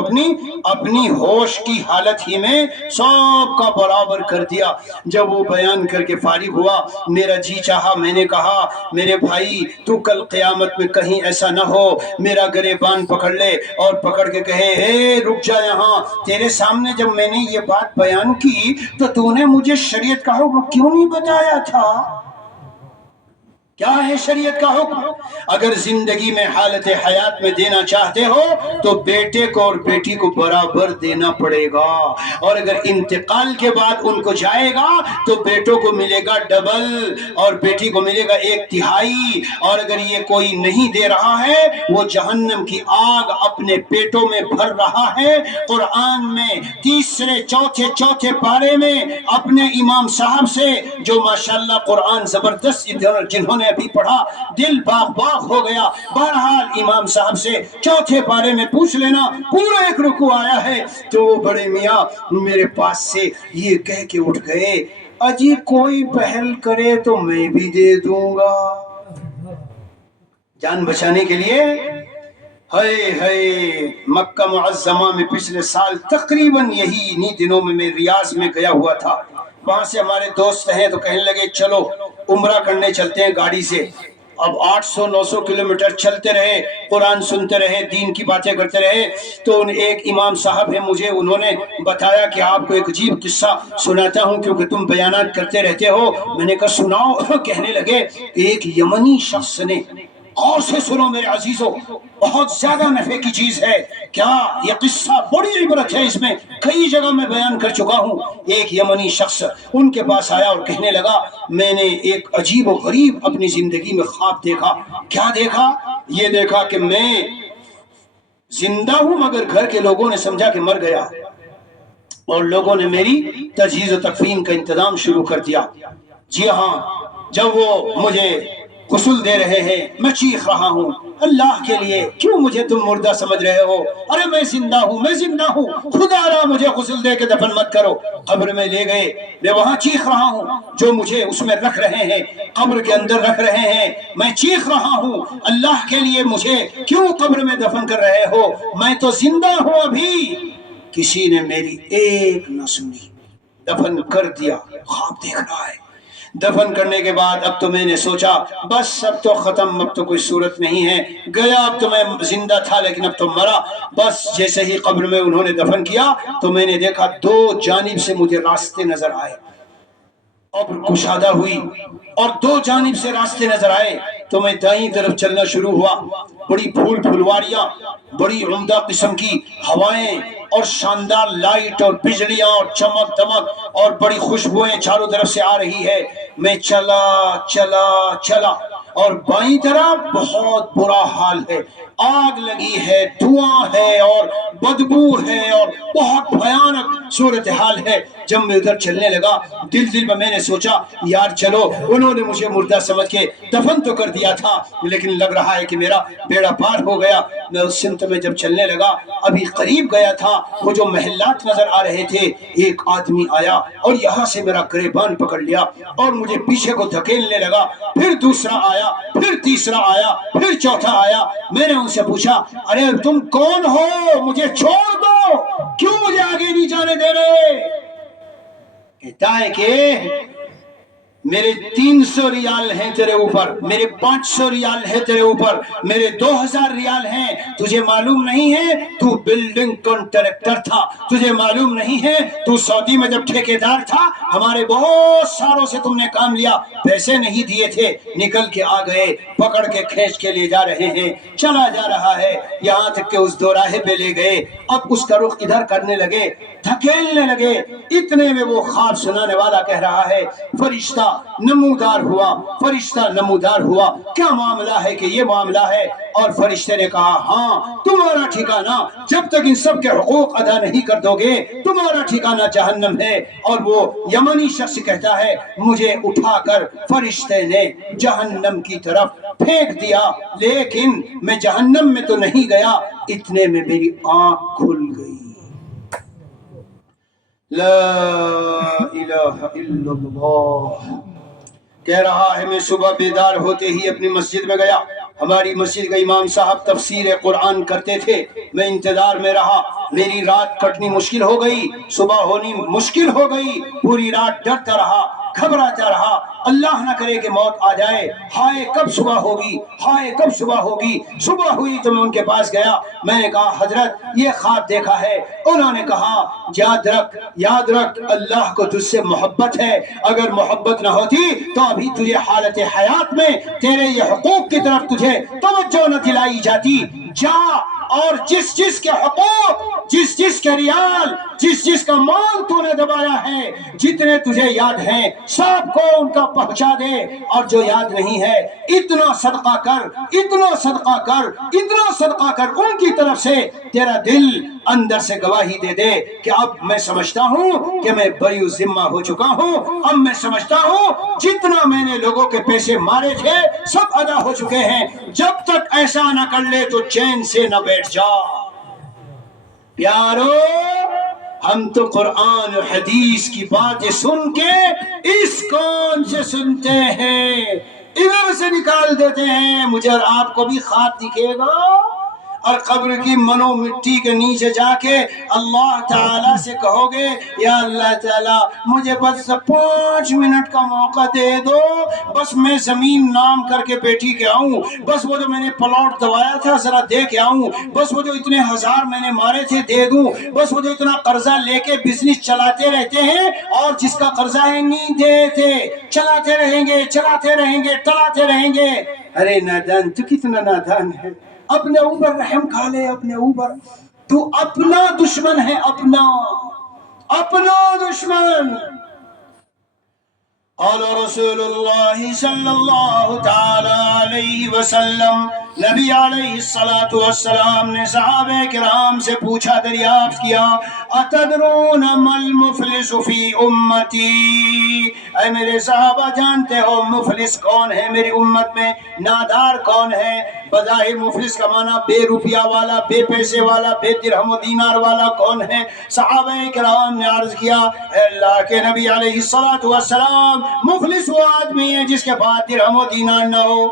اپنی ہوش کی حالت ہی میں سب کا برابر کر دیا۔ جب وہ بیان کر کے فارغ ہوا، میرا جی چاہا، میں نے کہا میرے بھائی تو کل قیامت میں کہیں ایسا نہ ہو میرا گریبان پکڑ لے اور پکڑ کے کہے، اے رک جا یہاں، تیرے سامنے جب میں نے یہ بات بیان کی تو نے مجھے شریعت کا حکم کیوں نہیں بتایا تھا؟ کیا ہے شریعت کا حکم؟ اگر زندگی میں حالت حیات میں دینا چاہتے ہو تو بیٹے کو اور بیٹی کو برابر دینا پڑے گا، اور اگر انتقال کے بعد ان کو جائے گا تو بیٹوں کو ملے گا ڈبل اور بیٹی کو ملے گا 1/3، اور اگر یہ کوئی نہیں دے رہا ہے وہ جہنم کی آگ اپنے پیٹوں میں بھر رہا ہے۔ قرآن میں تیسرے چوتھے پارے میں اپنے امام صاحب سے، جو ماشاءاللہ قرآن زبردست جنہوں نے ابھی پڑھا دل باغ باغ ہو گیا، بہرحال امام صاحب سے چوتھے پارے میں پوچھ لینا، پورا ایک رکوع آیا ہے تو وہ بڑے میاں میرے پاس سے یہ کہہ کے اٹھ گئے، اجی کوئی پہل کرے تو میں بھی دے دوں گا، جان بچانے کے لیے۔ مکہ معظمہ میں پچھلے سال تقریباً یہی انہی دنوں میں ریاض میں گیا ہوا تھا، وہاں سے ہمارے دوست ہیں تو کہنے لگے چلو عمرہ کرنے چلتے ہیں گاڑی سے۔ اب 800-900 کلومیٹر چلتے رہے، قرآن سنتے رہے، دین کی باتیں کرتے رہے، تو ایک امام صاحب ہیں مجھے انہوں نے بتایا کہ آپ کو ایک عجیب قصہ سناتا ہوں کیونکہ تم بیانات کرتے رہتے ہو۔ میں نے کہا سناؤ۔ کہنے لگے ایک یمنی شخص نے، غور سے سنو میرے عزیزو، بہت زیادہ نفع کی چیز ہے، کیا یہ قصہ بڑی عبرت ہے، اس میں کئی جگہ میں بیان کر چکا ہوں۔ ایک یمنی شخص ان کے پاس آیا اور کہنے لگا میں نے ایک عجیب و غریب اپنی زندگی میں خواب دیکھا۔ کیا دیکھا؟ یہ دیکھا کہ میں زندہ ہوں مگر گھر کے لوگوں نے سمجھا کہ مر گیا، اور لوگوں نے میری تجہیز و تکفین کا انتظام شروع کر دیا۔ جی ہاں، جب وہ مجھے غسل دے رہے ہیں میں چیخ رہا ہوں اللہ کے لیے کیوں مجھے تم مردہ سمجھ رہے ہو، ارے میں زندہ ہوں، میں زندہ ہوں، خدا را مجھے غسل دے کے دفن مت کرو۔ قبر میں لے گئے، میں وہاں چیخ رہا ہوں، جو مجھے اس میں رکھ رہے ہیں قبر کے اندر رکھ رہے ہیں، میں چیخ رہا ہوں اللہ کے لیے مجھے کیوں قبر میں دفن کر رہے ہو، میں تو زندہ ہوں ابھی۔ کسی نے میری ایک نہ سنی، دفن کر دیا۔ خواب دیکھ رہا ہے، دفن کرنے کے بعد اب تو میں نے سوچا بس اب تو ختم، اب تو کوئی صورت نہیں ہے، گیا، اب تو میں زندہ تھا لیکن اب تو مرا۔ بس جیسے ہی قبر میں انہوں نے دفن کیا تو میں نے دیکھا دو جانب سے مجھے راستے نظر آئے، قبر کشادہ ہوئی اور دو جانب سے راستے نظر آئے تو میں دائیں طرف چلنا شروع ہوا۔ بڑی پھول پھلواریاں، بڑی عمدہ قسم کی ہوائیں اور شاندار لائٹ اور بجلیاں اور چمک دمک اور بڑی خوشبوئیں چاروں طرف سے آ رہی ہے۔ میں چلا چلا چلا اور بائیں طرف بہت برا حال ہے، آگ لگی ہے، دھواں ہے اور بدبو ہے اور بہت بھیانک صورتحال ہے۔ جب میں ادھر چلنے لگا دل میں میں نے سوچا یار چلو، انہوں نے مجھے مردہ سمجھ کے دفن تو کر دیا تھا لیکن لگ رہا ہے کہ میرا بیڑا پار ہو گیا۔ میں اس سمت میں جب چلنے لگا ابھی قریب گیا تھا، وہ جو محلات نظر آ رہے تھے، ایک آدمی آیا اور یہاں سے میرا گریبان پکڑ لیا اور مجھے پیچھے کو دھکیلنے لگا، پھر دوسرا آیا، پھر تیسرا آیا، پھر چوتھا آیا۔ میں نے ان سے پوچھا ارے تم کون ہو، مجھے چھوڑ دو، کیوں مجھے آگے نہیں جانے دے رہے؟ کہتا ہے کہ میرے 300 ریال ہیں تیرے اوپر، میرے 500 ریال ہے تیرے اوپر، میرے 2000 ریال ہیں، تجھے معلوم نہیں ہے تو بلڈنگ کنٹریکٹر تھا، تجھے معلوم نہیں ہے تو سعودی میں جب ٹھیکیدار تھا ہمارے بہت ساروں سے تم نے کام لیا، پیسے نہیں دیے تھے، نکل کے آ گئے، پکڑ کے کھینچ کے لے جا رہے ہیں، چلا جا رہا ہے، یہاں تک کہ اس دوراہے پہ لے گئے، اب اس کا رخ ادھر کرنے لگے، دھکیلنے لگے، اتنے میں وہ خواب سنانے والا کہہ رہا ہے فرشتہ نمودار ہوا، فرشتہ نمودار ہوا، کیا معاملہ ہے کہ یہ معاملہ ہے؟ اور فرشتے نے کہا ہاں تمہارا ٹھکانہ جب تک ان سب کے حقوق ادا نہیں کر دو گے تمہارا ٹھکانہ جہنم ہے۔ اور وہ یمنی شخص کہتا ہے مجھے اٹھا کر فرشتے نے جہنم کی طرف پھینک دیا، لیکن میں جہنم میں تو نہیں گیا، اتنے میں میری آنکھ کھل گئی۔ لا الہ الا اللہ کہہ رہا ہے میں صبح بیدار ہوتے ہی اپنی مسجد میں گیا، ہماری مسجد کا امام صاحب تفسیر قرآن کرتے تھے، میں انتظار میں رہا، میری رات کٹنی مشکل ہو گئی، صبح ہونی مشکل ہو گئی، پوری رات ڈرتا رہا، گھبراتا رہا، اللہ نہ کرے کہ موت آ جائے، ہائے کب صبح ہوگی، ہائے کب صبح ہوگی۔ صبح ہوئی تو میں ان کے پاس گیا، میں نے کہا حضرت یہ خواب دیکھا ہے۔ انہوں نے کہا یاد رکھ اللہ کو تجھ سے محبت ہے، اگر محبت نہ ہوتی تو ابھی تجھے حالت حیات میں تیرے یہ حقوق کی طرف تجھے توجہ نہ دلائی جاتی۔ جا اور جس کے حقوق، جس کے ریال، جس کا مال تو نے دبایا ہے، جتنے تجھے یاد ہیں سب کو ان کا پہنچا دے، اور جو یاد نہیں ہے اتنا صدقہ کر، اتنا صدقہ کر، اتنا صدقہ کر ان کی طرف سے، تیرا دل اندر سے گواہی دے دے کہ اب میں سمجھتا ہوں کہ میں بری ذمہ ہو چکا ہوں، اب میں سمجھتا ہوں جتنا میں نے لوگوں کے پیسے مارے تھے سب ادا ہو چکے ہیں۔ جب تک ایسا نہ کر لے تو چین سے نہ بیٹھ جا۔ پیارو، ہم تو قرآن و حدیث کی باتیں سن کے اس کون سے سنتے ہیں، ادھر سے نکال دیتے ہیں۔ مجھے اور آپ کو بھی خواب دکھے گا اور قبر کی منو مٹی کے نیچے جا کے اللہ تعالیٰ سے کہو گے یا اللہ تعالیٰ مجھے بس 5 منٹ کا موقع دے دو، بس میں زمین نام کر کے بیٹھی کے آؤں، بس وہ جو میں نے پلاٹ دوایا تھا ذرا دے کے آؤں، بس وہ جو اتنے ہزار میں نے مارے تھے دے دوں، بس وہ جو اتنا قرضہ لے کے بزنس چلاتے رہتے ہیں اور جس کا قرضہ ہے نہیں دیتے، چلاتے رہیں گے چلاتے رہیں گے ٹلاتے رہیں گے۔ ارے نادان، تو کتنا نادان ہے، اپنے اوپر رحم کھا لے، اپنے اوپر تو اپنا دشمن ہے، اپنا دشمن۔ قال رسول اللہ صلی اللہ تعالی علیہ وسلم، نبی علیہ السلام نے صحابہ کرام سے پوچھا، دریافت کیا، اتدرون ما المفلس فی امتی، اے میرے صحابہ جانتے ہو مفلس کون ہے میری امت میں، نادار کون ہے؟ بظاہر مفلس کا معنی بے روپیہ والا، بے پیسے والا، بے درہم و دینار والا کون ہے؟ صحابہ کرام نے عرض کیا، اے اللہ کے نبی علیہ السلام، مفلس وہ آدمی ہے جس کے پاس درہم و دینار نہ ہو۔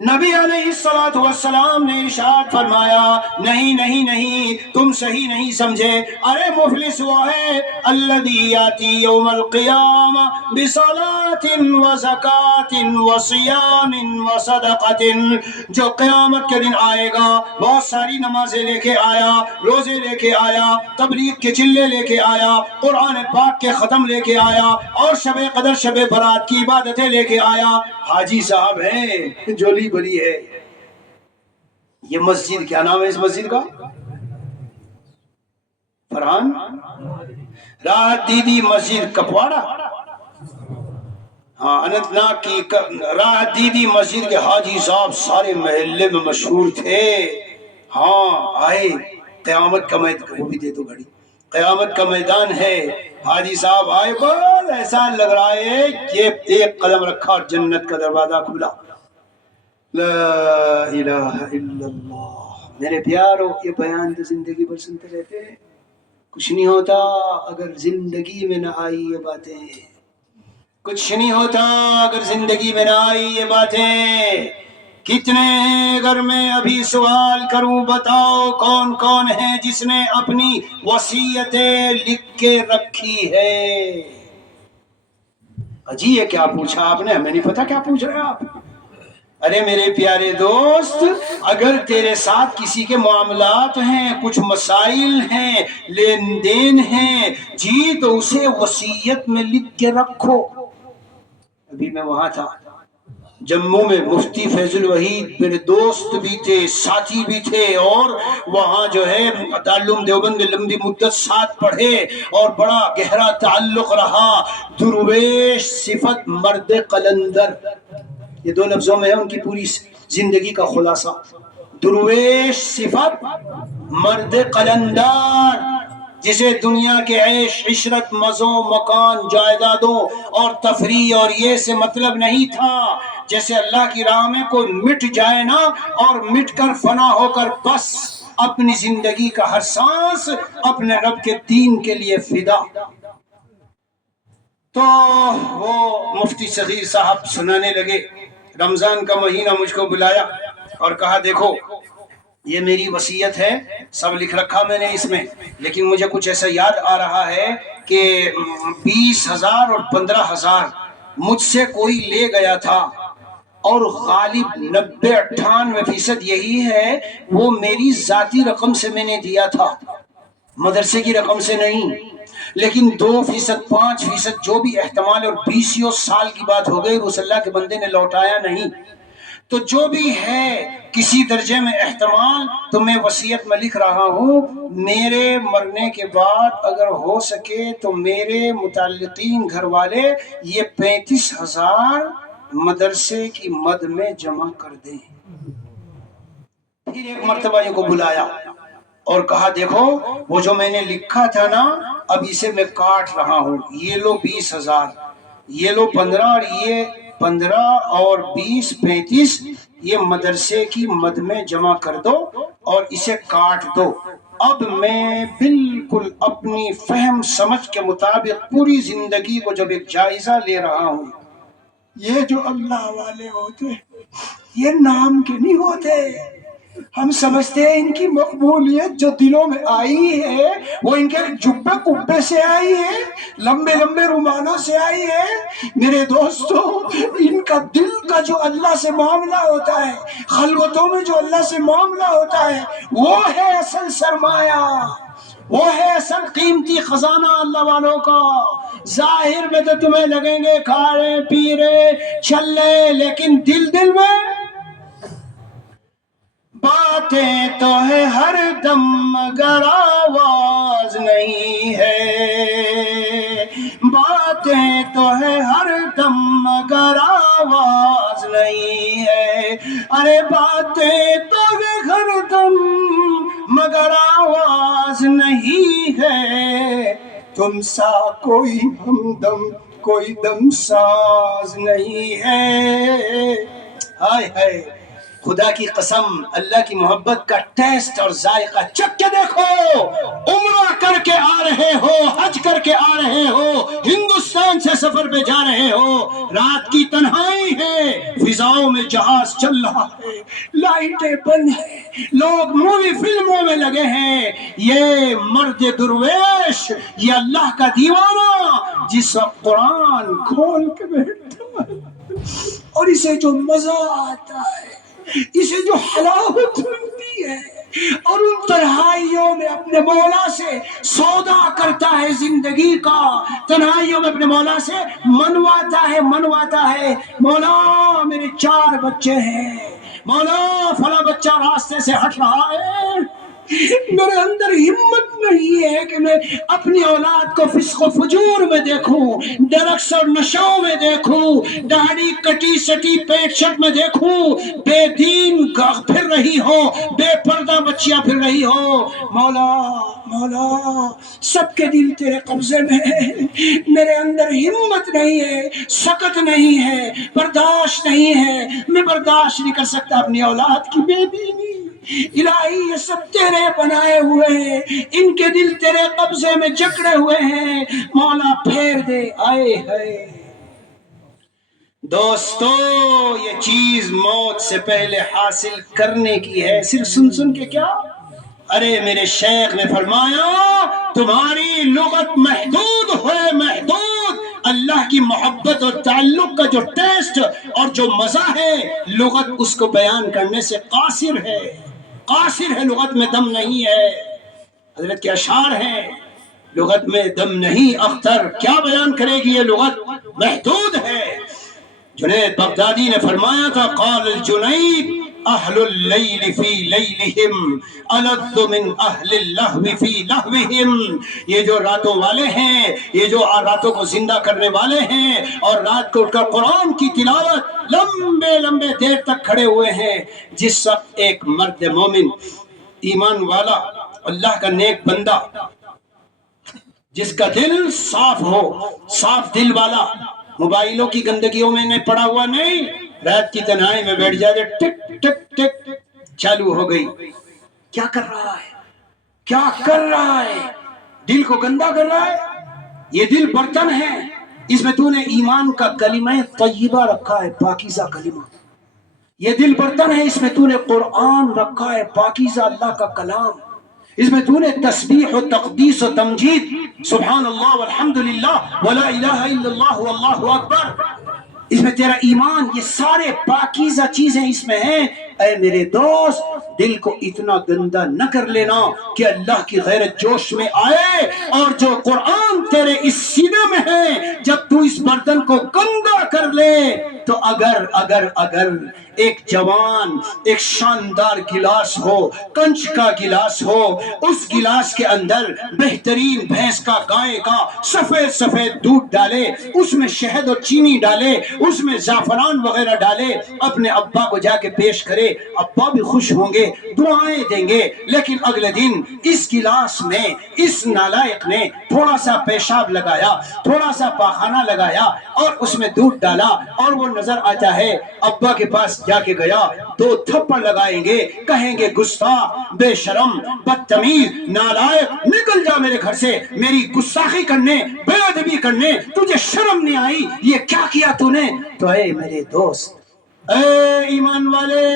نبی علیہ السلام نے ارشاد فرمایا، نہیں تم صحیح نہیں سمجھے، ارے مفلس وہ ہے الذی یاتی یوم القیامہ بصلاۃ وزکاۃ وصیام وصدقۃ، جو قیامت کے دن آئے گا بہت ساری نمازیں لے کے آیا، روزے لے کے آیا، تبلیغ کے چلے لے کے آیا، قرآن پاک کے ختم لے کے آیا، اور شب قدر شب برات کی عبادتیں لے کے آیا۔ حاجی صاحب ہیں، جولی بری ہے۔ یہ مسجد کیا نام ہے اس مسجد کا؟ فرحان راحت دیدی مسجد کپواڑہ، ہاں اننت ناگ کی راحت دیدی مسجد کے حاجی صاحب سارے محلے میں مشہور تھے۔ ہاں آئے قیامت کا میدان، وہ بھی دے دو گھڑی، قیامت کا میدان ہے، حاجی صاحب آئے، بس ایسا لگ رہا ہے کہ ایک قدم رکھا اور جنت کا دروازہ کھلا۔ لا الہ الا اللہ۔ میرے پیارو، یہ بیان تو زندگی بھر سنتے رہتے ہیں، کچھ نہیں ہوتا اگر زندگی میں نہ آئی یہ باتیں، کچھ نہیں ہوتا اگر زندگی میں نہ آئی یہ باتیں۔ کتنے ہیں اگر میں ابھی سوال کروں، بتاؤ کون کون ہے جس نے اپنی وصیتیں لکھ کے رکھی ہے؟ اجی یہ کیا پوچھا آپ نے؟ ہمیں نہیں پتا کیا پوچھ رہے آپ۔ ارے میرے پیارے دوست، اگر تیرے ساتھ کسی کے معاملات ہیں، کچھ مسائل ہیں، لین دین ہیں، جی تو اسے وصیت میں لکھ کے رکھو۔ ابھی میں وہاں تھا جموں میں، مفتی فیض الوحید میرے دوست بھی تھے، ساتھی بھی تھے، اور وہاں جو ہے دارالعلوم دیوبند میں لمبی مدت ساتھ پڑھے اور بڑا گہرا تعلق رہا۔ درویش صفت مرد قلندر، یہ 2 لفظوں میں ہے ان کی پوری زندگی کا خلاصہ۔ درویش صفت مرد قلندر، جسے دنیا کے عیش عشرت مزوں مکان جائیدادوں اور تفریح اور یہ سے مطلب نہیں تھا، جیسے اللہ کی راہ میں کوئی مٹ جائے نا اور مٹ کر فنا ہو کر بس اپنی زندگی کا ہر سانس اپنے رب کے دین کے لیے فدا۔ تو وہ مفتی صغیر صاحب سنانے لگے، رمضان کا مہینہ مجھ کو بلایا اور کہا دیکھو یہ میری وصیت ہے، سب لکھ رکھا میں نے اس میں، لیکن مجھے کچھ ایسا یاد آ رہا ہے کہ 20,000 اور 15,000 مجھ سے کوئی لے گیا تھا، اور غالب 90-98% یہی ہے وہ میری ذاتی رقم سے میں نے دیا تھا، مدرسے کی رقم سے نہیں۔ لیکن 2%، 5% جو بھی احتمال ہے، اور 20 سال کی بات ہو گئی، اس اللہ کے بندے نے لوٹایا نہیں۔ تو جو بھی ہے کسی درجے میں احتمال، تو میں وصیت میں لکھ رہا ہوں، میرے مرنے کے بعد اگر ہو سکے تو میرے متعلقین گھر والے یہ 35,000 مدرسے کی مد میں جمع کر دیں۔ پھر ایک مرتبہ ان کو بلایا اور کہا دیکھو وہ جو میں نے لکھا تھا نا، اب اسے میں کاٹ رہا ہوں، یہ لو 20,000، یہ لو 15، اور یہ 15 اور 20 35 یہ مدرسے کی مد میں جمع کر دو اور اسے کاٹ دو۔ اب میں بالکل اپنی فہم سمجھ کے مطابق پوری زندگی کو جب ایک جائزہ لے رہا ہوں، یہ جو اللہ والے ہوتے یہ نام کے نہیں ہوتے، ہم سمجھتے ہیں ان کی مقبولیت جو دلوں میں آئی ہے وہ ان کے جبے کبے سے آئی ہے، لمبے لمبے رومانوں سے آئی ہے۔ میرے دوستو، ان کا دل کا جو اللہ سے معاملہ ہوتا ہے، خلوتوں میں جو اللہ سے معاملہ ہوتا ہے، وہ ہے اصل سرمایہ، وہ ہے اصل قیمتی خزانہ اللہ والوں کا۔ ظاہر میں تو تمہیں لگیں گے کھا رہے پی رہے چل رہے، لیکن دل میں باتیں تو ہے ہر دم مگر آواز نہیں ہے، باتیں تو ہے ہر دم مگر آواز نہیں ہے، ارے باتیں تو ہے ہر دم مگر آواز نہیں ہے، تم سا کوئی ہمدم کوئی دم ساز نہیں ہے۔ ہائے ہائے، خدا کی قسم، اللہ کی محبت کا ٹیسٹ اور ذائقہ چکھ کے دیکھو۔ عمرہ کر کے آ رہے ہو، حج کر کے آ رہے ہو، ہندوستان سے سفر پہ جا رہے ہو، رات کی تنہائی ہے، فضاؤں میں جہاز چل رہا ہے، لائٹیں بند ہیں، لوگ مووی فلموں میں لگے ہیں، یہ مرد درویش، یہ اللہ کا دیوانہ جس وقت قرآن کھول کے بیٹھتا ہے اور اسے جو مزہ آتا ہے، اسے جو حلاوت ملتی ہے، اور ان تنہائیوں میں اپنے مولا سے سودا کرتا ہے زندگی کا، تنہائیوں میں اپنے مولا سے منواتا ہے، مولا میرے 4 بچے ہیں، مولا فلاں بچہ راستے سے ہٹ رہا ہے، میرے اندر ہمت نہیں ہے کہ میں اپنی اولاد کو فسق و فجور میں دیکھوں، ڈرگس اور نشوں میں دیکھوں، داڑھی کٹی سٹی پیٹ شرٹ میں دیکھوں، بے دین پھر رہی ہو، بے پردہ بچیاں پھر رہی ہو۔ مولا مولا، سب کے دل تیرے قبضے میں ہے، میرے اندر ہمت نہیں ہے، سکت نہیں ہے، برداشت نہیں ہے، میں برداشت نہیں کر سکتا اپنی اولاد کی بے دینی۔ الہی یہ سب تیرے بنائے ہوئے ہیں، ان کے دل تیرے قبضے میں جکڑے ہوئے ہیں، مولا پھیر دے۔ آئے ہائے دوستو، یہ چیز موت سے پہلے حاصل کرنے کی ہے، صرف سن کے کیا؟ ارے میرے شیخ نے فرمایا تمہاری لغت محدود ہے، محدود، اللہ کی محبت اور تعلق کا جو ٹیسٹ اور جو مزہ ہے، لغت اس کو بیان کرنے سے قاصر ہے، قاصر ہے، لغت میں دم نہیں ہے۔ حضرت کے اشعار ہیں، لغت میں دم نہیں اختر، کیا بیان کرے گی یہ لغت، محدود ہے۔ جنید بغدادی نے فرمایا تھا، قال الجنید اہل اللیل فی لیلہم الذ من اہل اللہو فی لہوہم، یہ جو راتوں والے ہیں، یہ جو راتوں کو زندہ کرنے والے ہیں اور رات کو اٹھ کر قرآن کی تلاوت لمبے لمبے دیر تک کھڑے ہوئے ہیں، جس وقت ایک مرد مومن ایمان والا اللہ کا نیک بندہ جس کا دل صاف ہو، صاف دل والا، موبائلوں کی گندگیوں میں نے پڑا ہوا نہیں، رات کی تنہائی میں بیٹھ جائے، ٹک ٹک ٹک چالو ہو گئی، کیا کر رہا ہے، کیا کر رہا ہے، دل کو گندا کر رہا ہے۔ یہ دل برتن ہے، اس میں تو نے ایمان کا کلمہ طیبہ رکھا ہے، پاکیزہ کلمہ، یہ دل برتن ہے، اس میں تو نے قرآن رکھا ہے، پاکیزہ اللہ کا کلام، اس میں تو نے تسبیح و تقدیس و تمجید، سبحان اللہ والحمدللہ ولا الہ الا اللہ واللہ اکبر، اس میں تیرا ایمان، یہ سارے پاکیزہ چیزیں اس میں ہیں۔ اے میرے دوست، دل کو اتنا گندا نہ کر لینا کہ اللہ کی غیرت جوش میں آئے، اور جو قرآن تیرے اس سینے میں ہے، جب تو اس برتن کو گندا کر لے تو اگر ایک جوان ایک شاندار گلاس ہو، کنچ کا گلاس ہو، اس گلاس کے اندر بہترین بھینس کا گائے کا سفید سفید دودھ ڈالے، اس میں شہد اور چینی ڈالے، اس میں زعفران وغیرہ ڈالے، اپنے ابا کو جا کے پیش کرے، ابا بھی خوش ہوں گے، دعائیں دیں گے، لیکن اگلے دن اس گلاس میں اس نالائق نے تھوڑا سا پیشاب لگایا، تھوڑا سا پاخانہ لگایا اور اس میں دودھ ڈالا، اور وہ نظر آتا ہے ابا کے پاس جا کے گیا، 2 تھپڑ لگائیں گے، کہیں گے گستاخ، بے شرم، بدتمیز، نالائق، نکل جا میرے گھر سے، میری گستاخی کرنے، بے ادبی کرنے، تجھے شرم نہیں آئی، یہ کیا کیا تو نے؟ تو اے میرے دوست، اے ایمان والے،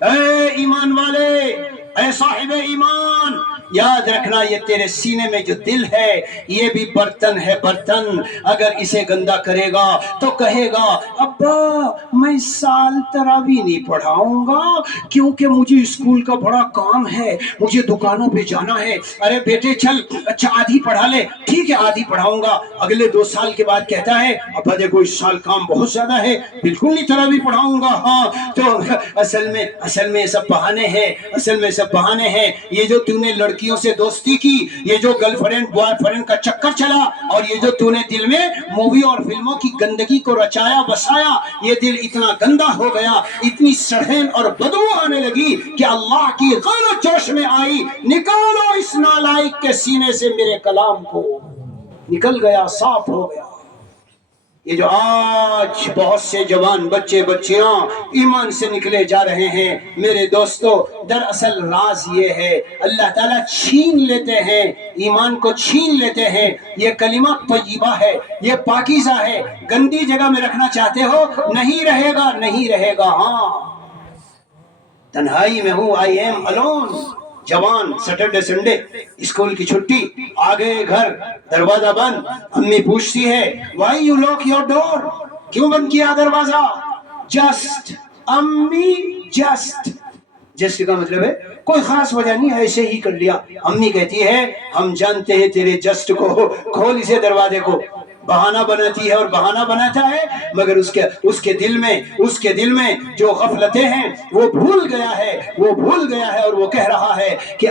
اے ایمان والے، اے صاحب ایمان، یاد رکھنا یہ تیرے سینے میں جو دل ہے یہ بھی برتن ہے، برتن، اگر اسے گندا کرے گا تو کہے گا ابا میں سال تراویح نہیں پڑھاؤں گا کیونکہ مجھے اسکول کا بڑا کام ہے، مجھے دکانوں پہ جانا ہے۔ ارے بیٹے چل، اچھا آدھی پڑھا لے، ٹھیک ہے آدھی پڑھاؤں گا، اگلے 2 سال کے بعد کہتا ہے ابا دیکھو اس سال کام بہت زیادہ ہے، بالکل نہیں تراویح پڑھاؤں گا۔ ہاں تو اصل میں سب بہانے ہیں، اصل میں سب بہانے ہیں، یہ جو تو نے لڑکیوں سے دوستی کی، یہ جو گرل فرینڈ بوائے فرینڈ کا چکر چلا، اور یہ جو تو نے دل میں مووی اور فلموں کی گندگی کو رچایا بسایا، یہ دل اتنا گندا ہو گیا، اتنی سڑھن اور بدبو آنے لگی کہ اللہ کی غیرت جوش میں آئی، نکالو اس نالائق کے سینے سے میرے کلام کو، نکل گیا، صاف ہو گیا۔ یہ جو آج بہت سے جوان بچے بچیاں ایمان سے نکلے جا رہے ہیں، میرے دوستو، دراصل راز یہ ہے اللہ تعالیٰ چھین لیتے ہیں، ایمان کو چھین لیتے ہیں۔ یہ کلمہ طیبہ ہے، یہ پاکیزہ ہے، گندی جگہ میں رکھنا چاہتے ہو، نہیں رہے گا، نہیں رہے گا۔ ہاں تنہائی میں ہوں، آئی ایم الون، جوان، سیٹرڈے سنڈے، اسکول کی چھٹی، آگے گھر، دروازہ بند، امی پوچھتی ہے why you lock your door, کیوں بند کیا دروازہ؟ جسٹ امی، جسٹ کا مطلب ہے کوئی خاص وجہ نہیں، ایسے ہی کر لیا۔ امی کہتی ہے ہم جانتے ہیں تیرے جسٹ کو، کھول اسے دروازے کو۔ بہانہ بناتی ہے اور بہانہ بناتا ہے، مگر اس کے دل میں جو غفلتیں ہیں وہ بھول گیا ہے اور وہ کہہ رہا ہے کہ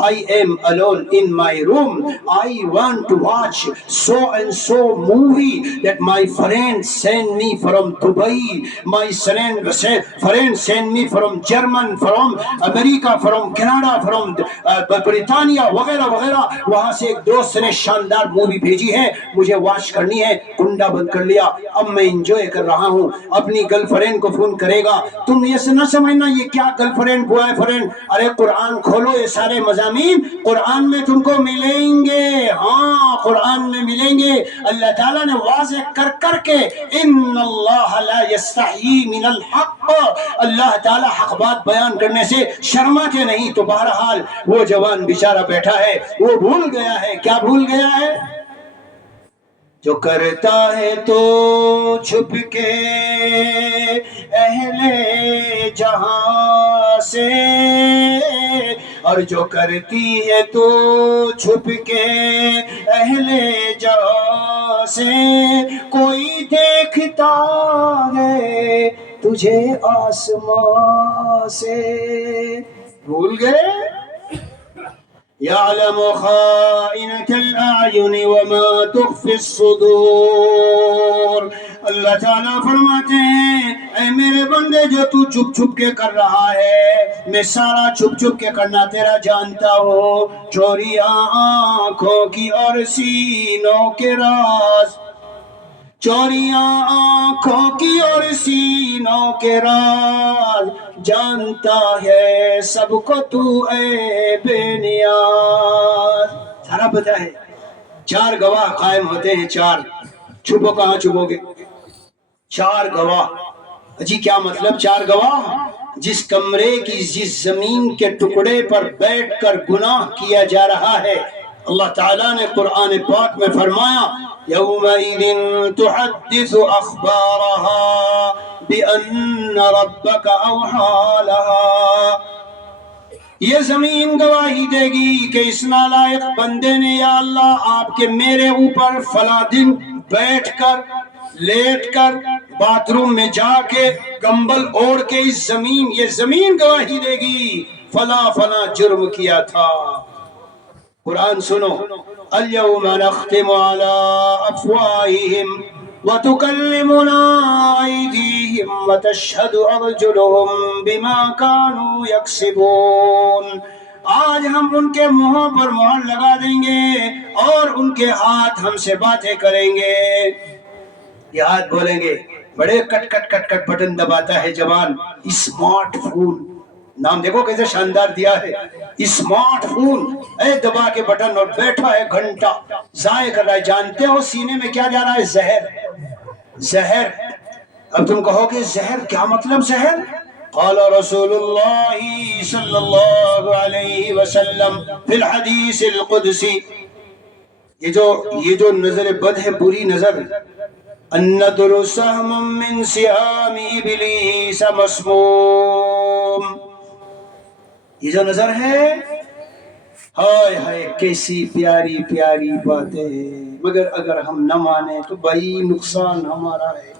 I am alone in my room. I want to watch so and so movie that my friend sent me from Dubai, my friend sent me from German, from America, from Canada, from برطانیہ وغیرہ وغیرہ، وہاں سے ایک دوست نے شاندار movie بھیجی ہے، مجھے واچ کرنی ہے، کنڈا بند کر لیا، اب میں انجوائے کر رہا ہوں۔ اپنی گرل فرینڈ کو فون کرے گا، تم یہ نہ سمجھنا یہ کیا گرل فرینڈ بوائے فرینڈ، ارے قرآن کھولو، یہ سارے مضامین قرآن میں تم کو ملیں گے، ہاں قرآن میں ملیں گے۔ اللہ تعالیٰ نے واضح کر کے ان اللہ لا یستحیی من الحق، اللہ تعالیٰ حق بات بیان کرنے سے شرماتے نہیں۔ تو بہرحال وہ جوان بیچارہ بیٹھا ہے، وہ بھول گیا ہے، کیا بھول گیا ہے؟ جو کرتا ہے تو چھپ کے اہل جہاں سے، اور جو کرتی ہے تو چھپ کے اہل جہاں سے، کوئی دیکھتا ہے تجھے آسمان سے۔ بھول گئے؟ يعلم خائنة الأعين وما تخفي الصدور۔ اللہ تعالیٰ فرماتے ہیں اے میرے بندے جو تو چھپ چھپ کے کر رہا ہے، میں سارا چھپ چھپ کے کرنا تیرا جانتا ہوں۔ چوریاں آنکھوں کی اور سینوں کے راز، چوریاں آنکھوں کی اور سینوں کے راز، جانتا ہے سب کو تو اے بے نیاز۔ سارا پتہ ہے۔ 4 گواہ قائم ہوتے ہیں، 4، چھپو کہاں چھپو گے؟ 4 گواہ، جی کیا مطلب چار گواہ؟ جس کمرے کی جس زمین کے ٹکڑے پر بیٹھ کر گناہ کیا جا رہا ہے، اللہ تعالیٰ نے قرآن پاک میں فرمایا یومئذ تحدث اخبارها بأن ربك اوحى لها، یہ زمین گواہی دے گی کہ اس نالائق بندے نے یا اللہ آپ کے میرے اوپر فلاں دن بیٹھ کر لیٹ کر باتھ روم میں جا کے کمبل اوڑھ کے اس زمین، یہ زمین گواہی دے گی فلاں فلاں جرم کیا تھا۔ قرآن سنو، اليوم نختم على افواہہم وتكلمنا أيديهم وتشهد أرجلهم بما كانوا يكسبون، آج ہم ان کے منہوں پر مہر لگا دیں گے اور ان کے ہاتھ ہم سے باتیں کریں گے۔ یہ ہاتھ بولیں گے، بڑے کٹ کٹ کٹ کٹ بٹن دباتا ہے جوان، اسمارٹ فون، نام دیکھو کیسے شاندار دیا ہے، اسمارٹ فون، اے دبا کے بٹن اور بیٹھا ہے گھنٹہ ضائع کر رہا ہے۔ جانتے ہو سینے میں کیا جا رہا ہے؟ زہر، زہر۔ اب تم کہو گے زہر کیا مطلب زہر؟ قال رسول اللہ صلی اللہ علیہ وسلم فی الحدیث القدسی، یہ جو نظر بد ہے، بری نظر، النظر سهم من سهام ابلیس مسموم، یہ جو نظر ہے، ہائے ہائے کیسی پیاری پیاری باتیں، مگر اگر ہم نہ مانیں تو بھائی نقصان ہمارا ہے۔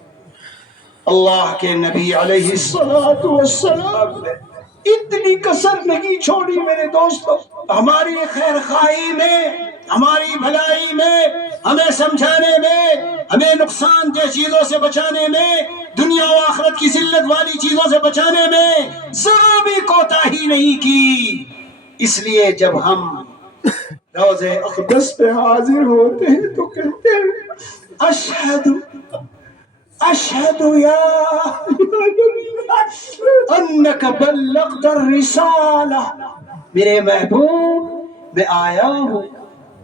اللہ کے نبی علیہ السلام نے اتنی کسر نہیں چھوڑی میرے دوستو، ہماری خیر خواہی میں، ہماری بھلائی میں، ہمیں سمجھانے میں، ہمیں نقصان دہ چیزوں سے بچانے میں، دنیا و آخرت کی ذلت والی چیزوں سے بچانے میں ذرا بھی کوتاہی نہیں کی۔ اس لیے جب ہم روضہ اقدس پہ حاضر ہوتے ہیں تو کہتے ہیں اشہد یا انک بلغت الرسالہ، میرے محبوب میں آیا ہوں،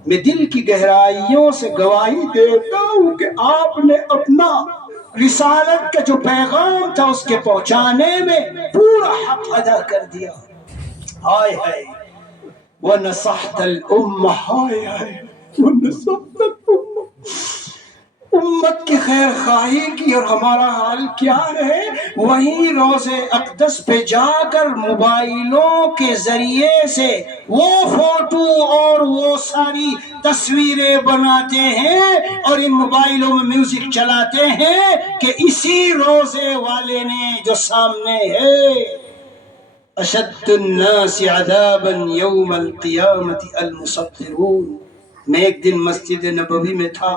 میں دل کی گہرائیوں سے گواہی دیتا ہوں کہ آپ نے اپنا رسالت کا جو پیغام تھا اس کے پہنچانے میں پورا حق ادا کر دیا۔ ہائے ہائے وَنَصَحْتَ الْأُمَّةَ، ہائے ہائے وَنَصَحْتَ الْأُمَّةَ، امت کی خیر خواہی کی، اور ہمارا حال کیا ہے؟ وہیں روضہ اقدس پہ جا کر موبائلوں کے ذریعے سے وہ فوٹو اور وہ ساری تصویریں بناتے ہیں اور ان موبائلوں میں میوزک چلاتے ہیں کہ اسی روضے والے نے جو سامنے ہے، اشد الناس عذابا یوم القیامت المصطرون۔ میں ایک دن مسجد نبوی میں تھا،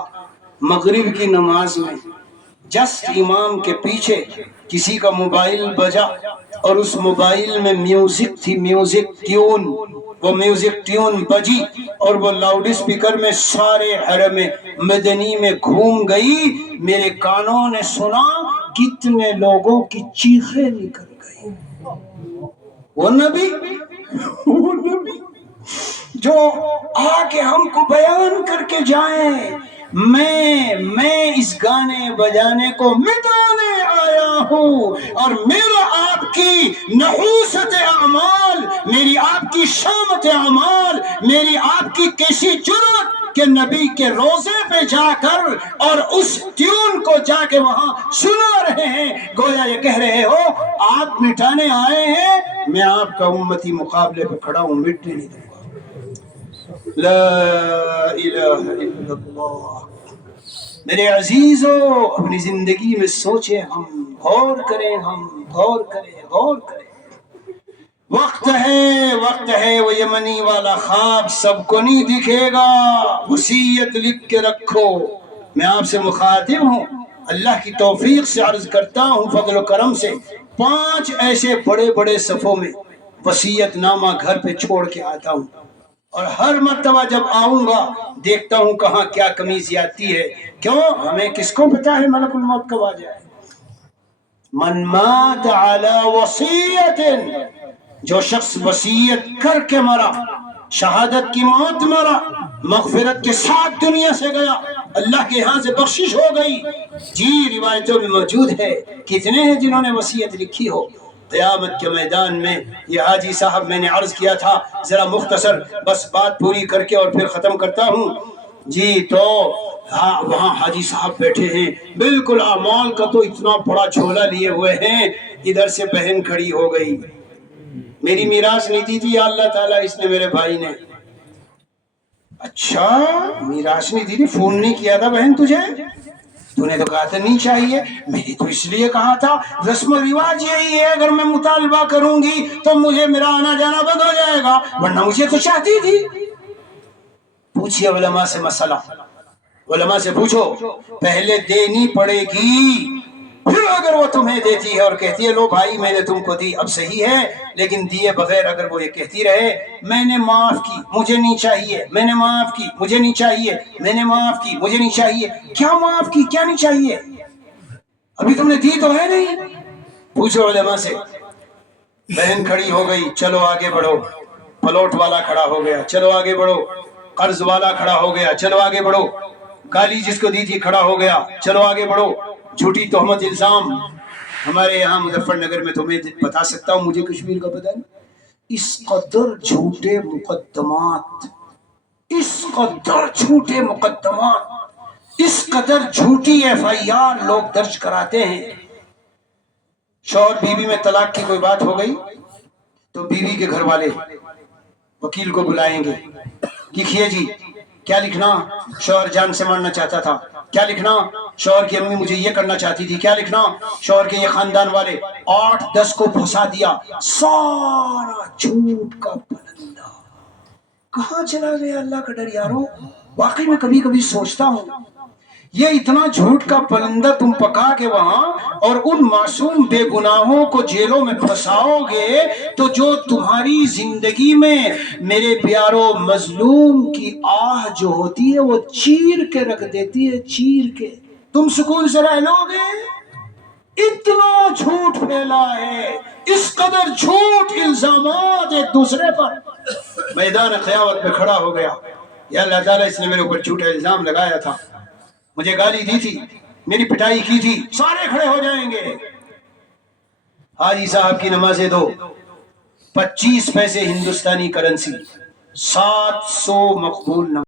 مغرب کی نماز میں، جسٹ امام کے پیچھے کسی کا موبائل بجا اور اس موبائل میں میوزک تھی، میوزک ٹیون، وہ میوزک ٹیون بجی اور وہ لاؤڈ اسپیکر میں سارے حرم مدنی میں گھوم گئی۔ میرے کانوں نے سنا کتنے لوگوں کی چیخیں نکل گئی۔ وہ نبی جو آ کے ہم کو بیان کر کے جائیں، میں اس گانے بجانے کو مٹانے آیا ہوں، اور میرا آپ کی نحوست اعمال، میری آپ کی شامت اعمال، میری آپ کی کیسی جرأت کہ نبی کے روضے پہ جا کر اور اس ٹیون کو جا کے وہاں سنا رہے ہیں، گویا یہ کہہ رہے ہو آپ مٹانے آئے ہیں، میں آپ کا امتی مقابلے پہ کھڑا ہوں، مٹنے نہیں دوں گا۔ لا الہ الا اللہ۔ میرے عزیزو، اپنی زندگی میں سوچیں، ہم غور کریں، ہم غور کریں، غور کریں۔ وقت ہے وہ یمنی والا خواب سب کو نہیں دکھے گا، وصیت لکھ کے رکھو۔ میں آپ سے مخاطب ہوں، اللہ کی توفیق سے عرض کرتا ہوں، فضل و کرم سے 5 ایسے بڑے بڑے صفوں میں وصیت نامہ گھر پہ چھوڑ کے آتا ہوں، اور ہر مرتبہ جب آؤں گا دیکھتا ہوں کہاں کیا کمی زیادتی ہے۔ کیوں؟ ہمیں کس کو پتا ہے ملک الموت کب آ جائے؟ من مات علی وصیت، جو شخص وصیت کر کے مرا، شہادت کی موت مرا، مغفرت کے ساتھ دنیا سے گیا، اللہ کے ہاں سے بخشش ہو گئی۔ جی روایتوں میں موجود ہے، کتنے ہیں جنہوں نے وصیت لکھی ہو۔ قیامت کے میدان میں یہ حاجی صاحب، میں نے عرض کیا تھا ذرا مختصر بس بات پوری کر کے اور پھر ختم کرتا ہوں جی، تو ہاں وہاں حاجی صاحب بیٹھے ہیں، بالکل اعمال کا تو اتنا بڑا جھولا لیے ہوئے ہیں۔ ادھر سے بہن کھڑی ہو گئی، میری میراث نہیں دی تھی یا اللہ تعالیٰ اس نے میرے بھائی نے؟ اچھا میراث نہیں دی تھی، فون نہیں کیا تھا بہن تجھے؟ تو نے تو کہا تھا نہیں چاہیے، میں نے تو اس لیے کہا تھا رسم و رواج یہی ہے، اگر میں مطالبہ کروں گی تو مجھے میرا آنا جانا بند ہو جائے گا، ورنہ مجھے تو چاہتی تھی۔ پوچھئے علماء سے مسئلہ، علماء سے پوچھو، پہلے دینی پڑے گی، پھر اگر وہ تمہیں دیتی ہے اور کہتی ہے لو بھائی میں نے تم کو دی، اب صحیح ہے، لیکن دیے بغیر اگر وہ یہ کہتی رہے میں نے معاف کی مجھے نہیں چاہیے، میں نے معاف کی مجھے نہیں چاہیے، میں نے معاف کی مجھے نہیں چاہیے، کیا معاف کی کیا نہیں چاہیے؟ ابھی تم نے دی تو ہے نہیں۔ پوچھو علماء سے۔ بہن کھڑی ہو گئی، چلو آگے بڑھو، پلوٹ والا کھڑا ہو گیا، چلو آگے بڑھو، قرض والا کھڑا ہو گیا، چلو آگے بڑھو، گالی جس کو دی تھی کھڑا ہو گیا، چلو آگے بڑھو، جھوٹی تہمت الزام۔ ہمارے یہاں مظفر نگر میں تمہیں بتا سکتا ہوں، مجھے کشمیر کا پتہ نہیں، اس قدر جھوٹے مقدمات، اس قدر جھوٹے مقدمات، اس قدر جھوٹی ایف آئی آر لوگ درج کراتے ہیں۔ شوہر بیوی میں طلاق کی کوئی بات ہو گئی تو بیوی کے گھر والے وکیل کو بلائیں گے، لکھیے جی کیا لکھنا؟ شوہر جان سے مارنا چاہتا تھا، کیا لکھنا؟ شوہر کی امی مجھے یہ کرنا چاہتی تھی، کیا لکھنا؟ شوہر کے یہ خاندان والے 8-10 کو پھنسا دیا، سارا جھوٹ کا پلندہ۔ کہاں چلا گیا اللہ کا ڈر یارو؟ واقعی میں کبھی کبھی سوچتا ہوں یہ اتنا جھوٹ کا پلندہ تم پکا کے وہاں اور ان معصوم بے گناہوں کو جیلوں میں پھنساؤ گے تو جو تمہاری زندگی میں میرے پیارو مظلوم کی آہ جو ہوتی ہے وہ چیر کے رکھ دیتی ہے، چیر کے۔ تم سکون سے رہ لو گے؟ اتنا جھوٹ پھیلا ہے، اس قدر جھوٹ الزامات ایک دوسرے پر۔ میدان قیامت میں کھڑا ہو گیا، یا اللہ تعالیٰ اس نے میرے اوپر جھوٹا الزام لگایا تھا، مجھے گالی دی تھی، میری پٹائی کی تھی، سارے کھڑے ہو جائیں گے۔ حاجی صاحب کی نمازیں دو، 25 پیسے ہندوستانی کرنسی، 700 مقبول نماز۔